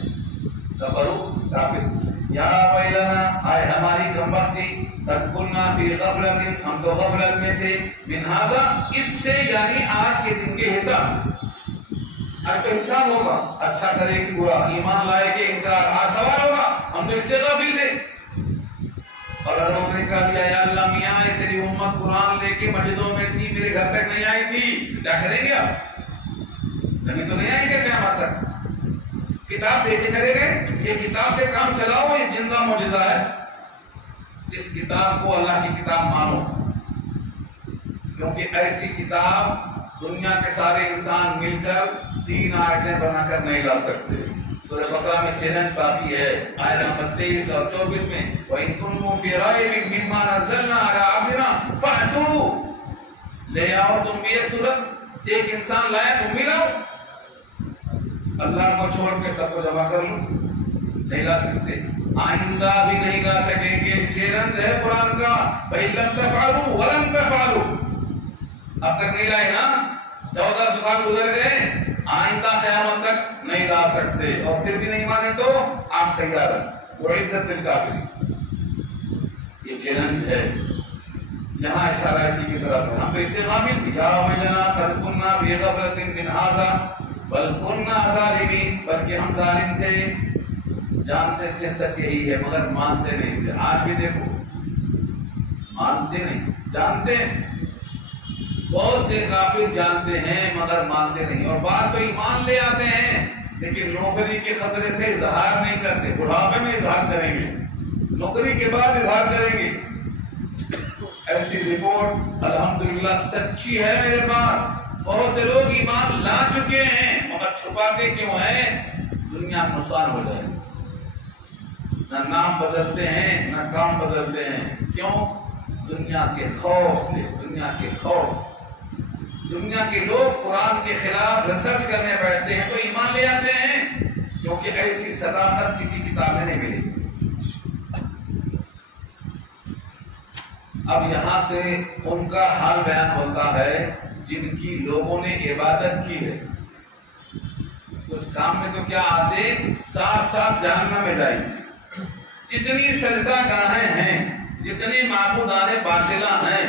کافر، یا ویلنا، آئے ہماری کمبختی، قد کنا فی غفلۃ، ہم تو غفلت میں تھے، من ھذا، اس سے یعنی آج کے دن کے حساب سے، آج تو حساب ہوگا، اچھا کرے کہ برا، ایمان لائے کہ انکار، آج سوال ہوگا، ہم تو اس سے غافل تھے، اور اگر انہوں نے کہا دیا یا اللہ میاں یہ تیری امت قرآن لے کے مسجدوں میں تھی، میرے گھر تک نہیں آئی تھی، کیا کریں گے آپ؟ کبھی تو نہیں آئیں گے قیامت تک، کتاب دے کے کرے گئے، یہ کتاب سے کام چلاؤ، یہ زندہ معجزہ ہے، اس کتاب کو اللہ کی کتاب مانو، کیونکہ ایسی کتاب دنیا کے سارے انسان مل کر 3 آیتیں بنا کر نہیں لا سکتے۔ سورہ بقرہ میں چیلنج باقی ہے، آیت نمبر 23 اور 24 میں، وَإِن كُنتُمْ فِي رَيْبٍ مِّمَّا نَزَّلْنَا عَلَىٰ عَبْدِنَا فَأْتُوا، لے آؤ تم بھی ایک صورت، ایک انسان لائے تم بھی لاؤ، اللہ کو چھوڑ کے سب کو جمع کر لو، نہیں لا سکتے، آئندہ بھی نہیں لا سکیں گے، چیلنج ہے قرآن کا، فَإِن لَمْ تَفْعَلُوا وَلَن تَفْعَلُوا، اب تک نہیں لائے نا، 14 سال گزر گئے، آئندہ قیامت تک نہیں لا سکتے، اور پھر بھی نہیں مانے تو آپ تیار ہیں، وعدت للکافرین، یہ چیلنج ہے، یہاں اشارہ اسی کی طرف ہے، ہم تو اس سے غافل تھے، یا ویلنا قد کنا فی غفلۃ من ھذا بل کنا ظالمین، بلکہ ہم ظالم تھے، جانتے تھے سچ یہی ہے مگر مانتے نہیں تھے، آج بھی دیکھو مانتے نہیں، جانتے ہیں، بہت سے کافر جانتے ہیں مگر مانتے نہیں، اور بعض تو ایمان لے آتے ہیں لیکن نوکری کے خطرے سے اظہار نہیں کرتے، بڑھاپے میں اظہار کریں گے، نوکری کے بعد اظہار کریں گے، ایسی رپورٹ الحمدللہ سچی ہے میرے پاس، بہت سے لوگ ایمان لا چکے ہیں مگر چھپاتے کیوں ہیں، دنیا نقصان ہو جائے، نہ نام بدلتے ہیں نہ کام بدلتے ہیں، کیوں؟ دنیا کے خوف سے، دنیا کے خوف سے، دنیا کے لوگ قرآن کے خلاف ریسرچ کرنے بیٹھتے ہیں تو ایمان لے آتے ہیں، کیونکہ ایسی صداقت کسی کتاب میں نہیں ملی۔ اب یہاں سے ان کا حال بیان ہوتا ہے جن کی لوگوں نے عبادت کی ہے، کچھ کام میں تو کیا آتے، ساتھ ساتھ جہنم میں جائیں گے، جتنی سجدہ گاہیں ہیں، جتنی معبودان باطلہ ہیں،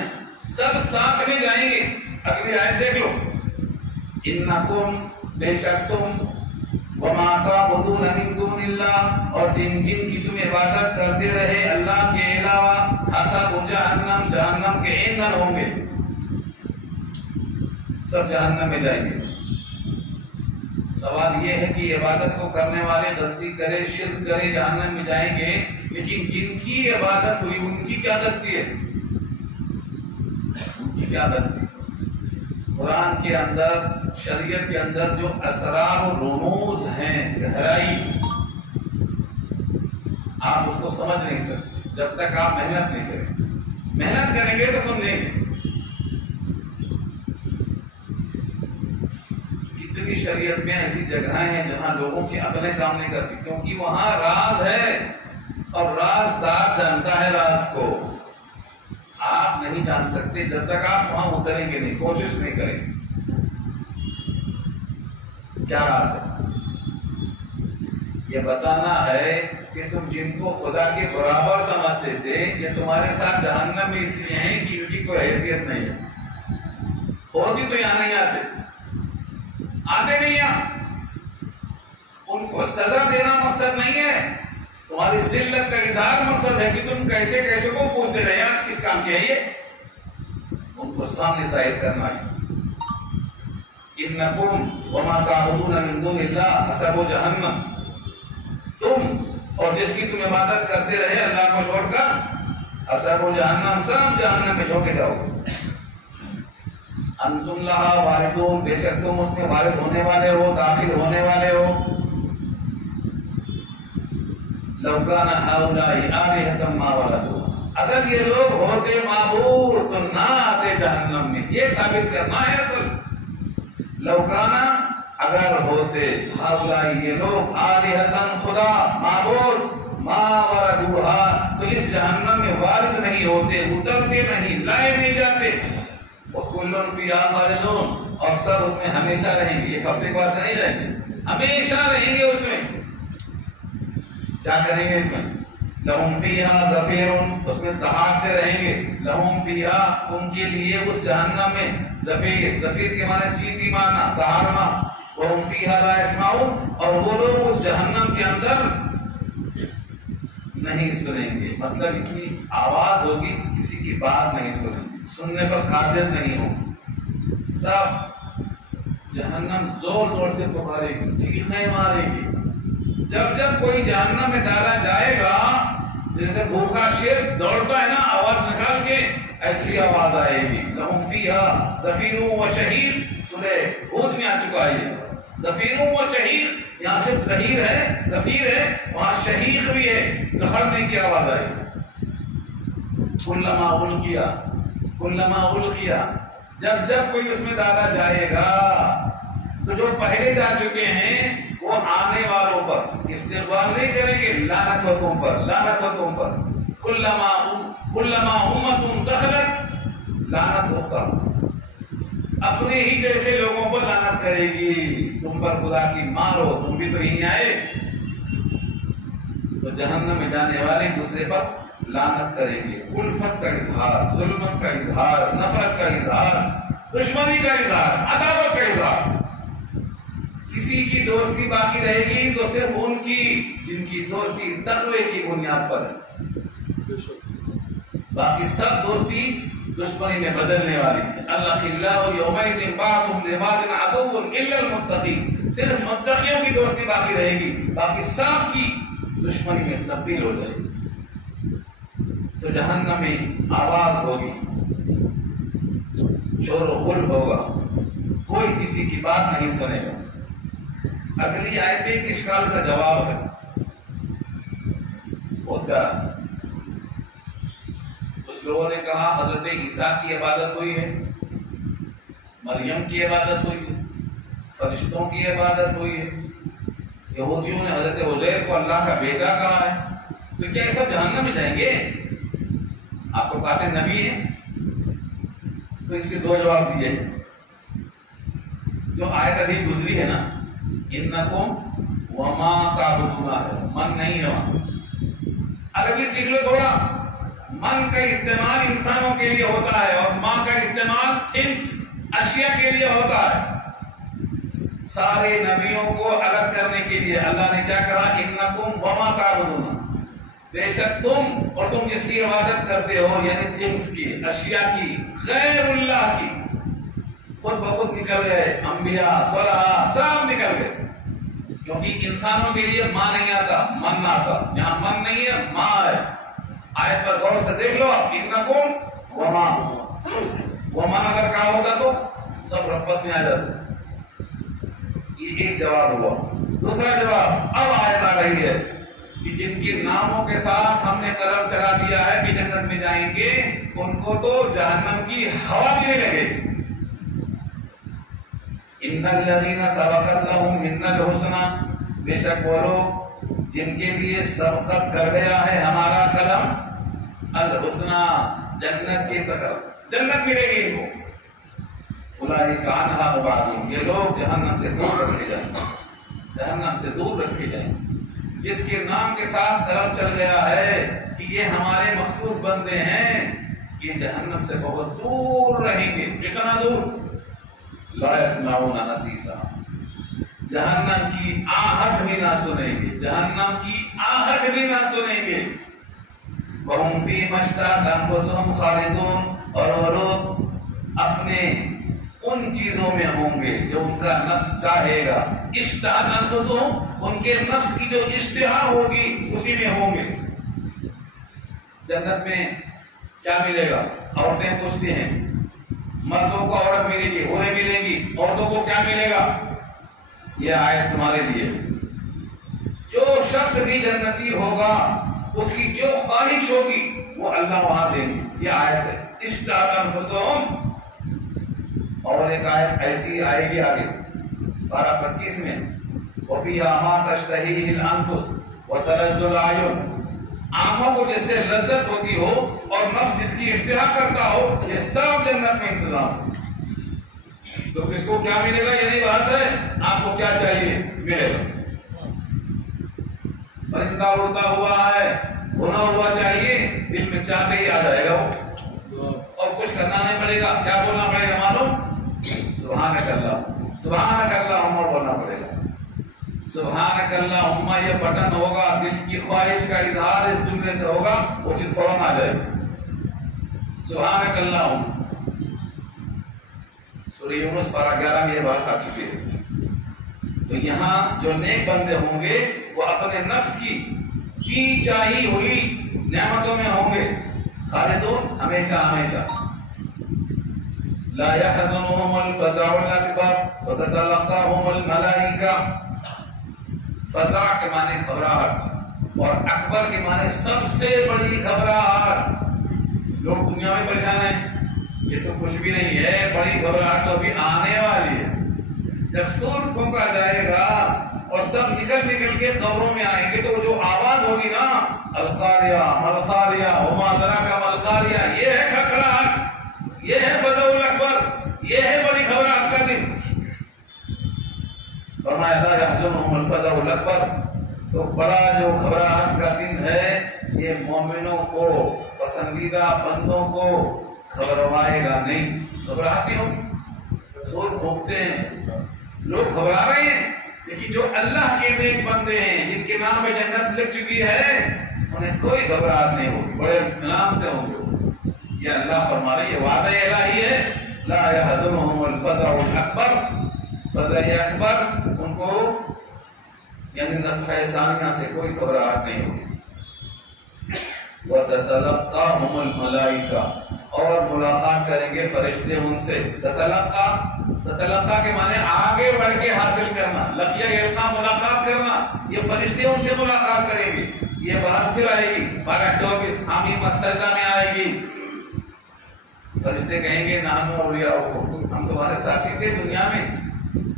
سب ساتھ میں جائیں گے۔ اگلی آیت دیکھ لو، انکم، بے شک تم، وما تعبدون من دون اللہ، اور جن جن کی تم عبادت کرتے رہے اللہ کے علاوہ، حسب جہنم، جہنم کے ایندھن ہوں گے، سب جہنم میں جائیں گے۔ سوال یہ ہے کہ عبادت کو کرنے والے غلطی کرے، شرک کرے، جہنم میں جائیں گے، لیکن جن کی عبادت ہوئی ان کی کیا غلطی ہے؟ ان کی کیا غلطی؟ قرآن کے اندر، شریعت کے اندر جو اسرار و رموز ہیں، گہرائی، آپ اس کو سمجھ نہیں سکتے جب تک آپ محنت نہیں کریں. محنت کریں گے تو سمجھیں گے. کتنی شریعت میں ایسی جگہیں ہیں جہاں لوگوں کی عقلیں کام نہیں کرتی، کیونکہ وہاں راز ہے اور رازدار جانتا ہے راز کو. آپ نہیں جان سکتے جب تک آپ وہاں اتریں گے نہیں، کوشش نہیں کریں گے. کیا راز ہے؟ یہ بتانا ہے کہ تم جن کو خدا کے برابر سمجھتے تھے یہ تمہارے ساتھ جہنم میں اس لیے ہیں کہ ان کی کوئی حیثیت نہیں ہے. ہوتی تو یہاں نہیں آتے نہیں یہاں. ان کو سزا دینا مقصد نہیں ہے، تمہاری ذلت کا اظہار مقصد ہے کہ تم کیسے کیسے کو پوچھتے رہے آج کس کام کی ہے یہ، ان کو سامنے ظاہر کرنا ہے. انکم وما تعبدون من دون اللہ حسب جہنم، تم اور جس کی تم عبادت کرتے رہے اللہ کو چھوڑ کر، حسب جہنم، سب جہنم میں جھونکے جاؤ. انتم لہا واردون، بے شک تم اس میں وارد ہونے والے ہو، داخل ہونے والے ہو. لو کان ہؤلاء آلہۃ ما وردوها، اگر یہ لوگ ہوتے معبود تو نہ آتے جہنم میں. یہ ثابت کرنا ہے اصل. لو کان، اگر ہوتے، ہؤلاء یہ لوگ، آلہۃ خدا، معبود، ما وردوها تو اس جہنم میں وارد نہیں ہوتے، اترتے نہیں، لائے نہیں جاتے. وَكُلٌّ فِيهَا خَالِدُونَ، اور سب اس میں ہمیشہ رہیں گے. ایک ہفتے کے بعد نہیں رہیں گے، ہمیشہ رہیں گے اس میں. کیا کریں گے اس میں؟ لَهُمْ فِيهَا زَفِيرٌ، اس میں دہاڑتے رہیں گے. لَهُمْ فِيهَا، ان کے لیے اس جہنم میں، زفیر، زفیر کے معنی سیٹی مارنا، دہاڑنا. وَهُمْ فِيهَا لَا يَسْمَعُونَ، اور وہ لوگ اس جہنم کے اندر نہیں سنیں گے. مطلب اتنی آواز ہوگی کسی کی بات نہیں سنیں گے، سننے پر قادر نہیں ہوں. سب جہنم زور زور سے پکارے گی، چیخیں مارے گی. جب جب کوئی جہنم میں ڈالا جائے گا، جیسے بھوکا شیر دوڑتا ہے نا آواز نکال کے، ایسی آواز آئے گی. لَهُمْ فِيهَا زَفِيرٌ وَشَهِيقٌ، سورہ ہود میں آ چکا ہے. زفیر و شہیق، یہاں صرف زہیر ہے، زفیر ہے، وہاں شہیق بھی ہے، دہڑنے کی آواز آئے. کلما القیا، جب جب کوئی اس میں ڈالا جائے گا تو جو پہلے جا چکے ہیں وہ آنے والوں پر استقبال نہیں کریں گے، لعنت ہو تم پر، لعنت ہو تم پر. کلما امت دخلت، لعنت ہوتا اپنے ہی جیسے لوگوں پر لعنت کرے گی. تم پر خدا کی مار ہو، تم بھی تو یہیں آئے. تو جہنم میں جانے والے دوسرے پر لعنت کریں گے. الفت کا اظہار، ظلمت کا اظہار، نفرت کا اظہار، دشمنی کا اظہار، عداوت کا اظہار. کسی کی دوستی باقی رہے گی تو صرف ان کی جن کی دوستی تقوی کی بنیاد پر ہے، باقی سب دوستی دشمنی میں بدلنے والی ہے. الاخلاء یومئذ بعضهم لبعض عدو الا المتقین، صرف متقیوں کی دوستی باقی رہے گی، باقی سب کی دشمنی میں تبدیل ہو جائے گی. تو جہنم میں آواز ہوگی، شور و غل ہوگا، کوئی کسی کی بات نہیں سنے گا. اگلی آیت ایک اشکال کا جواب ہے بہت گہرا. کچھ لوگوں نے کہا حضرت عیسیٰ کی عبادت ہوئی ہے، مریم کی عبادت ہوئی ہے، فرشتوں کی عبادت ہوئی ہے. یہودیوں نے حضرت عزیر کو اللہ کا بیٹا کہا ہے، تو کیا یہ سب جہنم میں جائیں گے؟ آپ کو کہتے ہیں نبی ہیں، تو اس کے دو جواب دیے. جو آیت ابھی گزری ہے نا، انکم وما تعبدون، ہے من نہیں ہے وہاں. عربی سیکھ لو تھوڑا. من کا استعمال انسانوں کے لیے ہوتا ہے اور ماں کا استعمال تھنگس، اشیاء کے لیے ہوتا ہے. سارے نبیوں کو الگ کرنے کے لیے اللہ نے کیا کہا؟ انکم وما تعبدون، بے شک تم اور تم جس کی عبادت کرتے ہو، یعنی تھنگس کی، اشیاء کی، غیر اللہ کی. خود بخود نکل گئے، انبیاء، صلحاء سب نکل گئے. کیونکہ انسانوں کے لیے ماں نہیں آتا، من آتا، یہاں من نہیں ہے ماں ہے۔ آیت پر غور سے دیکھ لو، انکم وما، وما اگر کہا ہوتا تو سب رپس میں آ جاتے۔ یہ ایک جواب ہوا۔ دوسرا جواب اب آیت آ رہی ہے کہ جن کے ناموں کے ساتھ ہم نے قلم چلا دیا ہے کہ جنت میں جائیں گے، ان کو تو جہنم کی ہوا ملنے لگے گی۔ ان الذین سبقت لهم منا الحسنى، بے شک وہ لوگ جن کے لیے سبقت کر گیا ہے ہمارا قلم، الحسنى جنت کی طرف، جنت ملے گی ان کو۔ اولئک عنہا مبعدون، یہ لوگ جہنم سے دور رکھے جائیں گے، جہنم سے دور رکھے جائیں گے۔ جس کے نام کے ساتھ قلم چل گیا ہے کہ یہ ہمارے مخصوص بندے ہیں، یہ جہنم سے بہت دور رہیں گے۔ کتنا دور؟ لا يسمعون حسیسا، جہنم کی آہٹ بھی نہ سنیں گے، جہنم کی آہٹ بھی نہ سنیں گے۔ وَهُمْ فِي مَا اشْتَهَتْ أَنفُسُهُمْ خَالِدُونَ، اور وہ لوگ اپنے ان چیزوں میں ہوں گے جو ان کا نفس چاہے گا۔ اشتہت انفسہم، ان کے نفس کی جو اشتہا ہوگی اسی میں ہوں گے۔ جنت میں کیا ملے گا؟ عورتیں پوچھتی ہیں، مردوں کو عورت ملے گی، حوریں ملیں گی، عورتوں کو کیا ملے گا؟ یہ آیت تمہارے لیے۔ جو شخص بھی جنتی ہوگا اس کی جو خواہش ہوگی وہ اللہ وہاں دے گی۔ یہ آیت ہے اشتہت انفسہم۔ اور ایک آیت ایسی آئے گی آگے 12-25 میں، وَفِيهَا مَا تَشْتَهِيهِ الْأَنفُسُ وَتَلَذُّ الْأَعْيُنُ، آنکھوں کو جس سے لذت ہوتی ہو اور نفس جس کی اشتہا کرتا ہو، یہ سب جنت میں انتظام ہے۔ تو کس کو کیا ملے گا؟ یہی بات ہے، آپ کو کیا چاہیے ملے گا۔ پرندہ اڑتا ہوا ہے، بنا ہوا چاہیے، دل میں چاہتے ہی آ جائے گا وہ، اور کچھ کرنا نہیں پڑے گا۔ کیا بولنا پڑے گا معلوم؟ سبحانک اللہ، سبحانک اللہم بولنا پڑے گا۔ سبحانک اللہم یہ بٹن ہوگا، دل کی خواہش کا اظہار اس جملے سے ہوگا، وہ چیز فوراً آ جائے گی۔ سبحانک اللہم، سورہ یونس پارہ 11 میں یہ بات آ چکی ہے۔ تو یہاں جو نیک بندے ہوں گے وہ اپنے نفس کی جی چاہی ہوئی نعمتوں میں ہوں گے، خالدون، ہمیشہ ہمیشہ۔ لا يحزنهم الفزع الأكبر وتتلقاهم الملائكة، فزع کے معنی گھبراہٹ، اور اکبر کے معنی سب سے بڑی گھبراہٹ۔ لوگ دنیا میں پریشان ہیں، یہ تو کچھ بھی نہیں ہے، بڑی گھبراہٹ تو ابھی آنے والی ہے۔ جب سور پھونکا جائے گا اور سب نکل نکل کے قبروں میں آئیں گے تو جو آواز ہوگی نا، القاریہ ملقاریہ وما ادراک ما القاریہ، یہ ہے گھبراہٹ، یہ ہے فزع الاکبر، یہ ہے بڑی گھبراہٹ کا دن۔ فرمایا لا يحزنهم الفزع الاکبر، تو بڑا جو گھبراہٹ کا دن ہے یہ مومنوں کو، پسندیدہ بندوں کو گھبروائے گا نہیں۔ گھبراہٹ نہیں ہوگی۔ سور بھونکتے ہیں، لوگ گھبرا رہے ہیں، لیکن جو اللہ کے نیک بندے ہیں جن کے نام میں جنت لکھ چکی ہے، انہیں کوئی گھبراہٹ نہیں ہوگی، بڑے اطمینان سے ہوں گے۔ یہ اللہ فرما رہے، یہ وعدہ الہی ہے۔ لا يحزنهم الفزع الاکبر، فزع اکبر ان کو یعنی نفخہ ثانیہ سے کوئی گھبراہٹ نہیں ہوگی۔ وتتلقاهم الملائکہ، اور ملاقات کریں گے فرشتے ان سے۔ تتلقا کے معنی آگے بڑھ کے حاصل کرنا، لقیہ یلقا ملاقات کرنا، یہ فرشتے ان سے ملاقات کریں گے۔ یہ بحث پھر آئے گی 12-24 حمیم السجدہ میں آئے گی۔ فرشتے کہیں گے نحن اولیاؤکم، ہم تمہارے ساتھی تھے دنیا میں،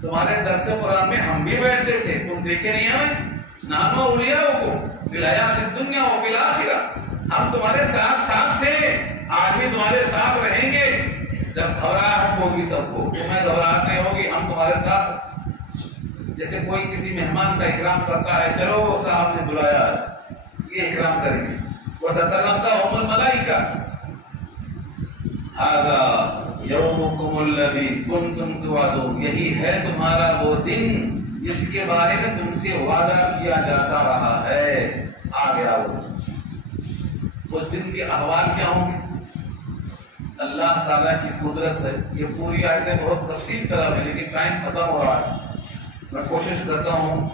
تمہارے درس قرآن میں ہم بھی بیٹھتے تھے، تم دیکھے نہیں ہمیں؟ نحن اولیاؤکم فی الحیات الدنیا وفی الآخرہ، ہم تمہارے ساتھ تھے، آج بھی تمہارے ساتھ رہیں گے۔ جب گھبراہٹ ہوگی سب کو، تمہیں گھبراہٹ نہیں ہوگی، ہم تمہارے ساتھ۔ جیسے کوئی کسی مہمان کا اکرام کرتا ہے، چلو صاحب نے بلایا ہے، یہ اکرام کریں گے۔ وتتلقاهم الملائکہ، هذا یومکم الذی کنتم توعدون، یہی ہے تمہارا وہ دن جس کے بارے میں تم سے وعدہ کیا جاتا رہا ہے۔ آ گیا وہ دن کے احوال کیا ہوں گے؟ اللہ تعالیٰ کی قدرت ہے، یہ پوری آیتیں بہت تفصیل طرح ہے، لیکن ٹائم ختم ہو رہا ہے۔ میں کوشش کرتا ہوں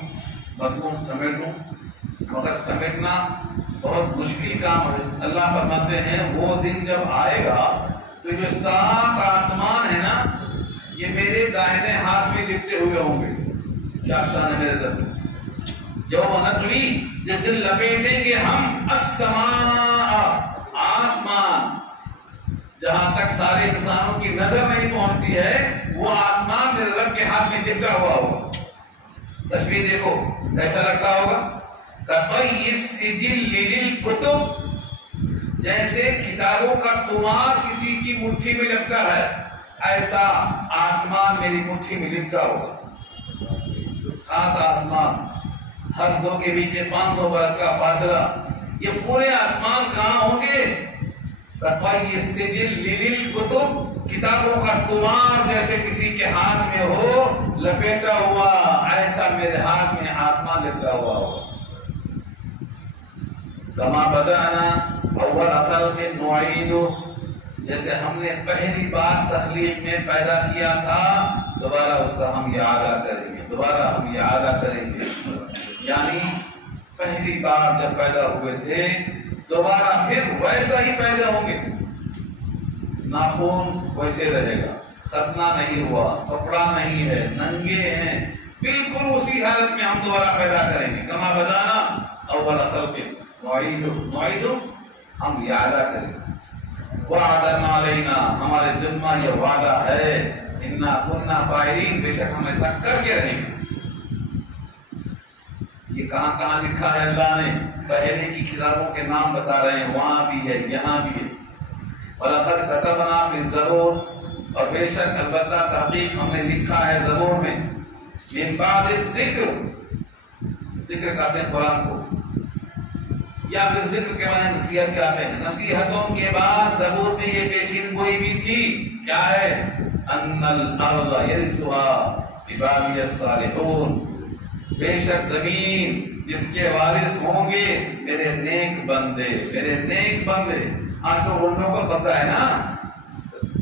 مضمون سمیٹوں، مگر سمیٹنا بہت مشکل کام ہے۔ اللہ فرماتے ہیں وہ دن جب آئے گا تو جو 7 آسمان ہے نا یہ میرے دائنے ہاتھ میں لپٹے ہوئے ہوں گے۔ کیا شان ہے میرے دست، جو نقلی جس دن لپیٹیں گے ہم السماء آسمان، جہاں تک سارے انسانوں کی نظر نہیں پہنچتی ہے وہ آسمان میرے رب کے ہاتھ میں لپٹا ہوا ہوگا۔ تشبیہ دیکھو کیسا لگتا ہوگا، کَطَيِّ السِّجِلِّ لِلْكُتُبِ، جیسے کتابوں کا تمار کسی کی مٹھی میں لپٹا ہے ایسا آسمان میری مٹھی میں لپٹا ہوگا۔ 7 آسمان، ہر 2 کے بیچ میں 500 برس کا فاصلہ، یہ پورے آسمان کہاں ہوں گے؟ کَطَيِّ السِّجِلِّ لِلْكُتُبِ، کتابوں کا تمار جیسے کسی کے ہاتھ میں ہو لپیٹا ہوا ایسا میرے ہاتھ میں آسمان لپٹا ہوا ہوگا۔ کما بدأنا اول خلق نعید، جیسے ہم نے پہلی بار تخلیق میں پیدا کیا تھا دوبارہ اس کا ہم اعادہ کریں گے، دوبارہ ہم اعادہ کریں گے، یعنی پہلی بار جب پیدا ہوئے تھے دوبارہ پھر ویسا ہی پیدا ہوں گے، ناخون ویسے رہے گا، ختنہ نہیں ہوا، کپڑا نہیں ہے، ننگے ہیں، بالکل اسی حالت میں ہم دوبارہ پیدا کریں گے۔ کما بدانا اول خلق نعید، ہم اعادہ کریں گے۔ وعدنا علینا، ہمارے ذمہ یہ وعدہ ہے، انا کنا فاعلین، بے شک ہم ایسا کر کے رہیں گے۔ یہ کہاں کہاں لکھا ہے اللہ نے، پہلے کی کتابوں کے نام بتا رہے ہیں، وہاں بھی ہے یہاں بھی ہے۔ وَلَقَدْ كَتَبْنَا فِي الزَّبُورِ، اور بے شک البتہ تحقیق ہم نے لکھا ہے زبور میں، من بعد الذکر، ذکر کہتے ہیں قرآن کو، یا پھر ذکر کے معنی نصیحت کہتے ہیں، نصیحتوں کے بعد زبور میں یہ پیشین گوئی بھی تھی، کیا ہے؟ ان الارض یرثها عبادی الصالحون، بے شک زمین جس کے وارث ہوں گے میرے نیک بندے، میرے نیک بندے۔ آج تو غنڈوں کو قبضہ ہے نا،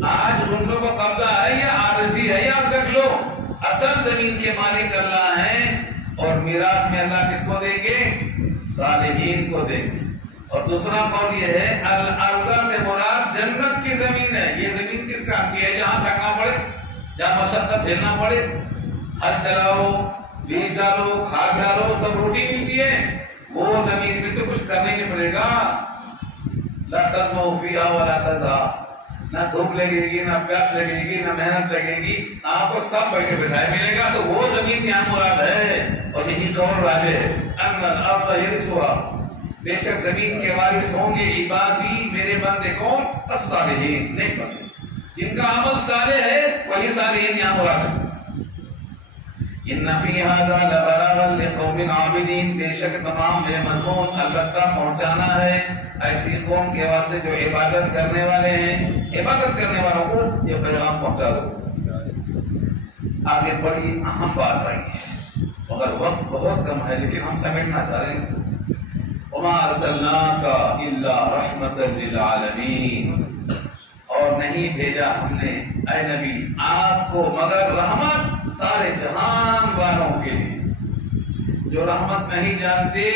آج غنڈوں کو قبضہ ہے یا عارضی ہے، یاد رکھ لو اصل زمین کے مالک اللہ ہیں، اور میراث میں اللہ کس کو دیں گے؟ صالحین کو دیں گے۔ اور دوسرا قول یہ ہے الارض سے مراد جنت کی زمین ہے۔ یہ زمین کس کام کی ہے؟ جہاں تھکنا پڑے، جہاں مشقت جھیلنا پڑے، ہل چلاؤ، بیج ڈالو، کھاد ڈالو تب روٹی ملتی ہے، وہ زمین میں تو کچھ کرنا ہی نہیں پڑے گا۔ لا تظمأ فیہا ولا تضحیٰ، نہ دھوپ لگے گی، نہ پیاس لگے گی، نہ محنت لگے گی، آپ کو سب بیٹھے بٹھائے ملے گا، تو وہ زمین یہاں مراد ہے۔ اور یہی قول راجح ہے، ان الارض یرثها، بے شک زمین کے وارث ہوں گے عبادی میرے بندے، کون؟ الصالحین، نیک بندے، جن کا عمل صالح ہے وہی صالحین یہاں مراد ہے۔ ان فی ھذا لبلاغا لقوم عابدین، بے شک تمام یہ مضمون البتہ پہنچانا ہے ایسی قوم کے واسطے جو عبادت کرنے والے ہیں، عبادت کرنے والوں کو یہ پیغام پہنچا دو۔ آگے بڑی اہم بات آئی ہے مگر وقت بہت کم ہے، لیکن ہم سمیٹنا چاہ رہے ہیں۔ وما ارسلناک الا رحمۃ للعالمین، اور نہیں بھیجا ہم نے اے نبی آپ کو مگر رحمت سارے جہان والوں کے لیے۔ جو رحمت نہیں جانتے،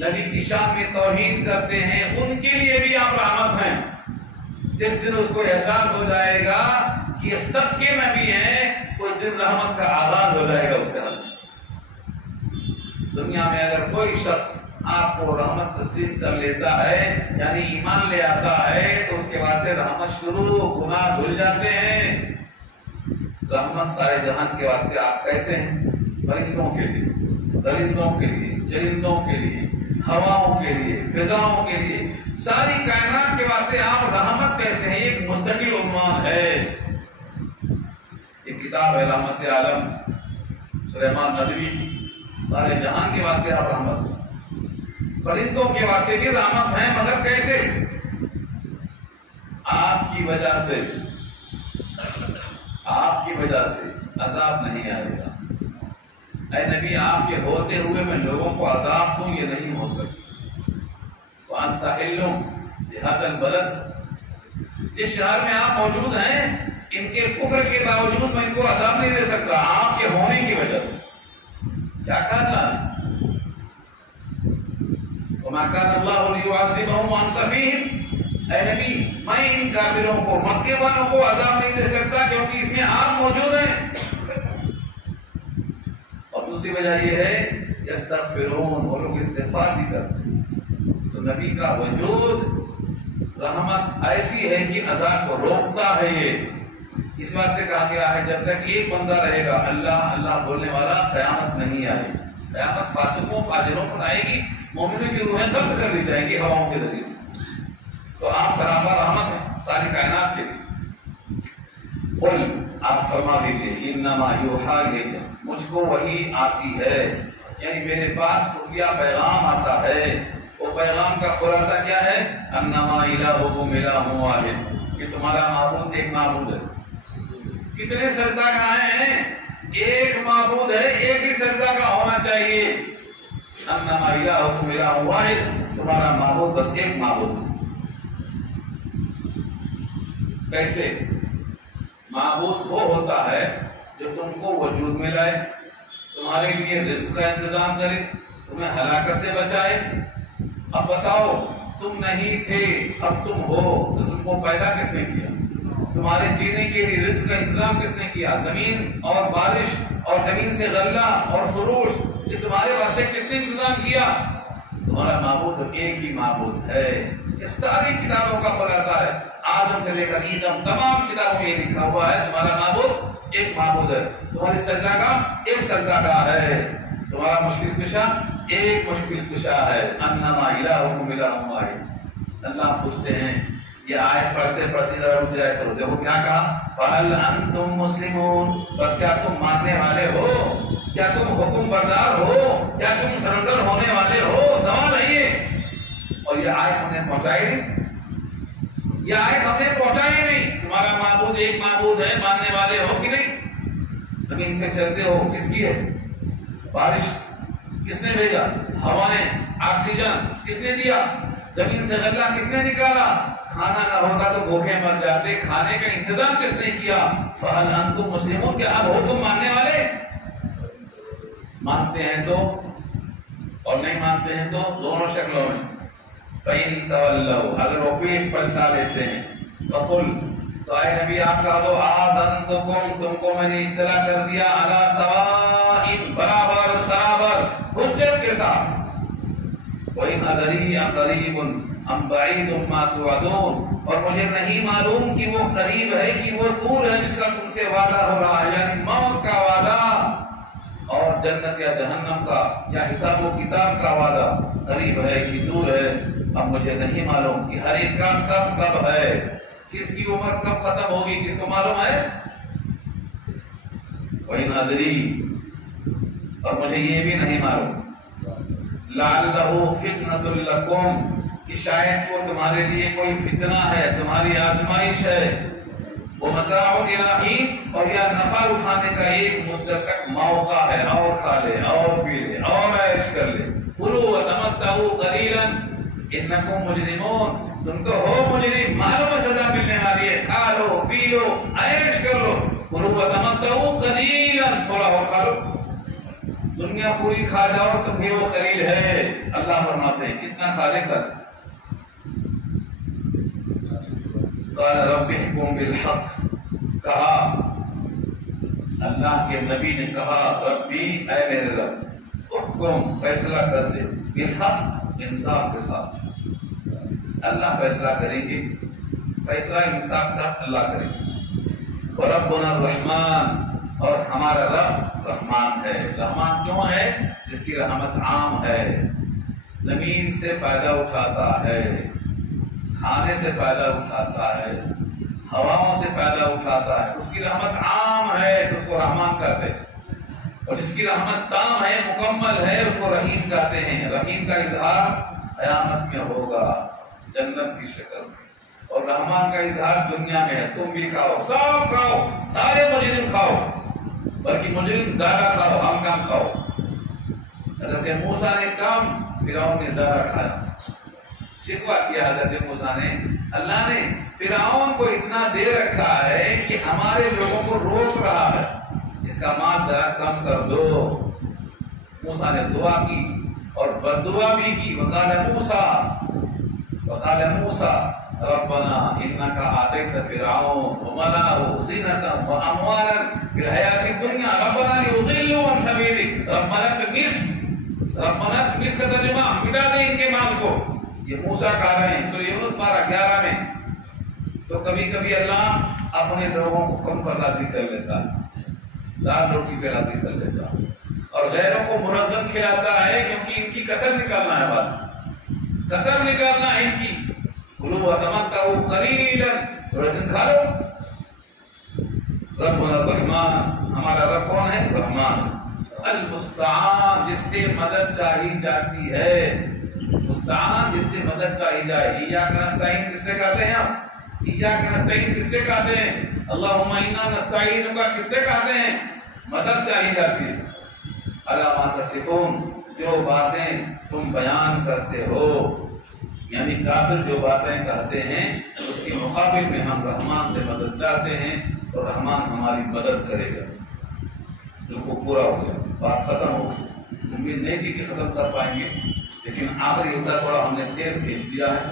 نبی کی شان میں توہین کرتے ہیں، ان کے لیے بھی آپ رحمت ہیں۔ جس دن اس کو احساس ہو جائے گا کہ یہ سب کے نبی ہیں، اس دن رحمت کا آغاز ہو جائے گا اس کے حل۔ دنیا میں اگر کوئی شخص آپ کو رحمت تسلیم کر لیتا ہے، یعنی ایمان لے آتا ہے، تو اس کے بعد سے رحمت شروع، گناہ دھل جاتے ہیں۔ رحمت سارے جہان کے واسطے آپ کیسے ہیں؟ پرندوں کے لیے، درندوں کے لیے، چرندوں کے لیے، ہواؤں کے لیے، فضاؤں کے لیے، ساری کائنات کے واسطے آپ رحمت کیسے ہیں؟ ایک مستقل عنوان ہے، ایک کتاب ہے رحمت عالم سلیمان ندوی کی، سارے جہان کے واسطے آپ رحمت ہیں۔ پرندوں کے واسطے بھی رحمت ہے، مگر کیسے؟ آپ کی وجہ سے، آپ کی وجہ سے عذاب نہیں آئے گا۔ اے نبی آپ کے ہوتے ہوئے میں لوگوں کو عذاب دوں، یہ نہیں ہو سکتی۔ وَأَنْتَ حِلٌّ بِهَذَا الْبَلَدِ، جس شہر میں آپ موجود ہیں، ان کے کفر کے باوجود میں ان کو عذاب نہیں دے سکتا، آپ کے ہونے کی وجہ سے۔ وما كان الله ليعذبهم وانت فيهم، اے نبی میں ان کافروں کو، مکے والوں کو عذاب نہیں دے سکتا کیونکہ اس میں آپ موجود ہیں۔ اور دوسری وجہ یہ ہے یستغفرون، وہ لوگ استغفار بھی کرتے ہیں۔ تو نبی کا وجود رحمت ایسی ہے کہ عذاب کو روکتا ہے۔ یہ اس واسطے کہا گیا ہے جب تک ایک بندہ رہے گا اللہ اللہ بولنے والا، قیامت نہیں آئے گی۔ قیامت فاسقوں فاجروں پر آئے گی، مومنوں کی روحیں قبض کر لی جائیں گی ہواؤں کے ذریعے سے۔ تو آپ سراپا رحمت ہے ساری کائنات کے لیے۔ قل، آپ فرما دیجئے، انما یوحا الیہ، مجھ کو وحی آتی ہے، یعنی میرے پاس خفیہ پیغام آتا ہے۔ وہ پیغام کا خلاصہ کیا ہے؟ انما الہکم الہ واحد، کہ تمہارا معبود ایک معبود ہے۔ کتنے سجدہ گاہیں ہیں؟ ایک معبود ہے، ایک ہی سجدہ کا ہونا چاہیے۔ انما الہکم الہ واحد، تمہارا معبود بس ایک معبود ہے۔ کیسے؟ معبود وہ ہوتا ہے جو تم کو وجود میں لائے، تمہارے لیے رزق کا انتظام کرے، تمہیں ہلاکت سے بچائے۔ اب بتاؤ، تم نہیں تھے اب تم ہو، تو تم کو پیدا کس نے کیا؟ تمہارے جینے کے لیے رزق کا انتظام کس نے کیا؟ زمین اور بارش اور زمین سے غلہ اور فروٹ، یہ تمہارے واسطے کس نے انتظام کیا؟ تمہارا معبود ایک ہی معبود ہے۔ یہ ساری کتابوں کا خلاصہ ہے، آدم سے لے کر ایدم تمام کتابوں میں یہ لکھا ہوا ہے، تمہارا معبود ایک معبود ہے۔ تمہاری سجدہ گاہ ایک سجدہ گاہ ہے، تمہارا مشکل کشا ایک مشکل کشا ہے۔ انما الہکم الہ واحد۔ اللہ پوچھتے ہیں، یہ آیت پڑھتے پڑھتے ذرا رک جائے کرو، دیکھو کیا کہا؟ فَهَلْ أَنْتُمْ مُسْلِمُونَ، بس کیا تم ماننے والے ہو؟ کیا تم حکم بردار ہو؟ کیا تم سرنڈر ہونے والے ہو؟ سوال ہے یہ۔ اور یہ آیت ہم نے پہنچائی نہیں، یہ آیت ہم نے پہنچائی نہیں۔ تمہارا معبود ایک معبود ہے، ماننے والے ہو کہ نہیں؟ زمین پہ چلتے ہو کس کی ہے؟ بارش کس نے بھیجا؟ ہوائیں، آکسیجن کس نے دیا؟ زمین سے غلہ کس نے نکالا؟ کھانا نہ ہوتا تو بھوکے مر جاتے، کھانے کا انتظام کس نے کیا؟ فَهَلْ أَنْتُمْ مُسْلِمُونَ، کیا اب ہو تم ماننے والے؟ مانتے ہیں تو اور نہیں مانتے ہیں تو دونوں شکلوں میں۔ فَإِن تَوَلَّوْا، اگر وہ پیٹ پلٹا لیتے ہیں، فَقُلْ، تو اے نبی آپ کہا دو، آذَنْتُكُمْ، تم کو میں نے اطلاع کر دیا، عَلَى سَوَاءٍ، برابر سرابر حجت کے ساتھ۔ وَإِنْ أَدْرِي أَقَرِيبٌ أَمْ بَعِيدٌ مَا تُوعَدُونَ، اور مجھے نہیں معلوم کہ وہ قریب ہے کہ وہ دور ہے جس کا تم سے وعدہ ہو رہا ہے، یعنی موت کا وعدہ اور جنت یا جہنم کا یا حساب و کتاب کا وعدہ قریب ہے کہ دور ہے۔ اب مجھے نہیں معلوم کہ ہر ایک کام کب ہے، کس کی عمر کب ختم ہوگی، کس کو معلوم ہے؟ وَإِنْ أَدْرِي، اور مجھے یہ بھی نہیں معلوم، لَعَلَّهُ فِتْنَةٌ لَكُمْ، کہ شاید وہ تمہارے لیے کوئی فتنہ ہے، تمہاری آزمائش ہے۔ وَمَتَاعٌ إِلَىٰ حِينٍ، اور یا نفع اٹھانے کا ایک مدت تک موقع ہے، اور کھا لے اور پی لے اور عیش کر لے۔ کُلُوا وَتَمَتَّعُوا قَلِيلًا إِنَّكُمْ مُجْرِمُونَ، تم تو ہو مجرم، معلوم ہے سزا ملنے والی ہے، کھا لو پی لو عیش کر لو۔ کُلُوا وَتَمَتَّعُوا قَلِيلًا، تھوڑا اور کھا لو، دنیا پوری کھا جاؤ تم بھی وہ قلیل ہے۔ اللہ فرماتے ہیں کتنا کھا لے کر۔ قال رب احکم بالحق، کہا اللہ کے نبی نے کہا ربی، اے میرے رب، احکم، فیصلہ کر دے، بالحق، انصاف کے ساتھ۔ اللہ فیصلہ کریں گے، فیصلہ انصاف کا اللہ کریں گے۔ وربنا الرحمن، اور ہمارا رب رحمان ہے۔ رحمان کیوں ہے؟ اس کی رحمت عام ہے، زمین سے فائدہ اٹھاتا ہے، کھانے سے فائدہ اٹھاتا ہے، ہواؤں سے فائدہ اٹھاتا ہے، اس کی رحمت عام ہے تو اس کو رحمان کہتے ہیں، اور جس کی رحمت تام ہے، مکمل ہے، اس کو رحیم کہتے ہیں۔ رحیم کا اظہار قیامت میں ہوگا جنت کی شکل میں، اور رحمان کا اظہار دنیا میں ہے۔ تم بھی کھاؤ، سب کھاؤ، سارے مجرم کھاؤ، بلکہ مجرم زیادہ کھاؤ، ہم کم کھاؤ۔ حضرت موسیٰ نے کم، فرعون نے زیادہ کھایا۔ شکوہ کیا حضرت موسیٰ نے، اللہ نے فرعون کو اتنا دے رکھا ہے کہ ہمارے لوگوں کو روک رہا ہے، اس کا مال ذرا کم کر دو۔ موسیٰ نے دعا کی، اور بددعا بھی کی. وقال موسیٰ ربنا انك آتيت فرعون وملأه زينة واموالا في الحياة الدنيا ربنا ليضلوا عن سبيلك ربنا تمس کا ترجمہ مٹا دے ان کے مال کو. یہ موسیٰ کہہ رہے ہیں سورہ یونس پارہ 11 میں. تو کبھی کبھی اللہ اپنے لوگوں کو کم پر راضی کر لیتا ہے, دال روٹی پہ راضی کر لیتا ہے, اور غیروں کو منظم کھلاتا ہے کیونکہ ان کی کسر نکالنا ہے. بات کسر نکالنا ہے ان کی. کلوا وتمتعوا قلیلا, تھوڑا دن کھا لو. ربنا الرحمن, ہمارا رب کون ہے؟ رحمان. المستعان, جس سے مدد چاہی جاتی ہے. مستعان جس سے مدد چاہی جائے. ایاک نستعین کس سے کہتے ہیں آپ؟ ایاک نستعین کس سے کہتے ہیں؟ اللہم انا نستعین کا کس سے کہتے ہیں؟ مدد چاہی جاتی ہے. الا ما تصفون, جو باتیں تم بیان کرتے ہو, یعنی کافر جو باتیں کہتے ہیں اس کے مقابل میں ہم رحمان سے مدد چاہتے ہیں اور رحمان ہماری مدد کرے گا. بالکل پورا ہو گیا, بات ختم ہو گئی. امید نہیں تھی کہ ختم کر پائیں گے, لیکن آخری حصہ تھوڑا ہم نے تیز کھینچ دیا ہے.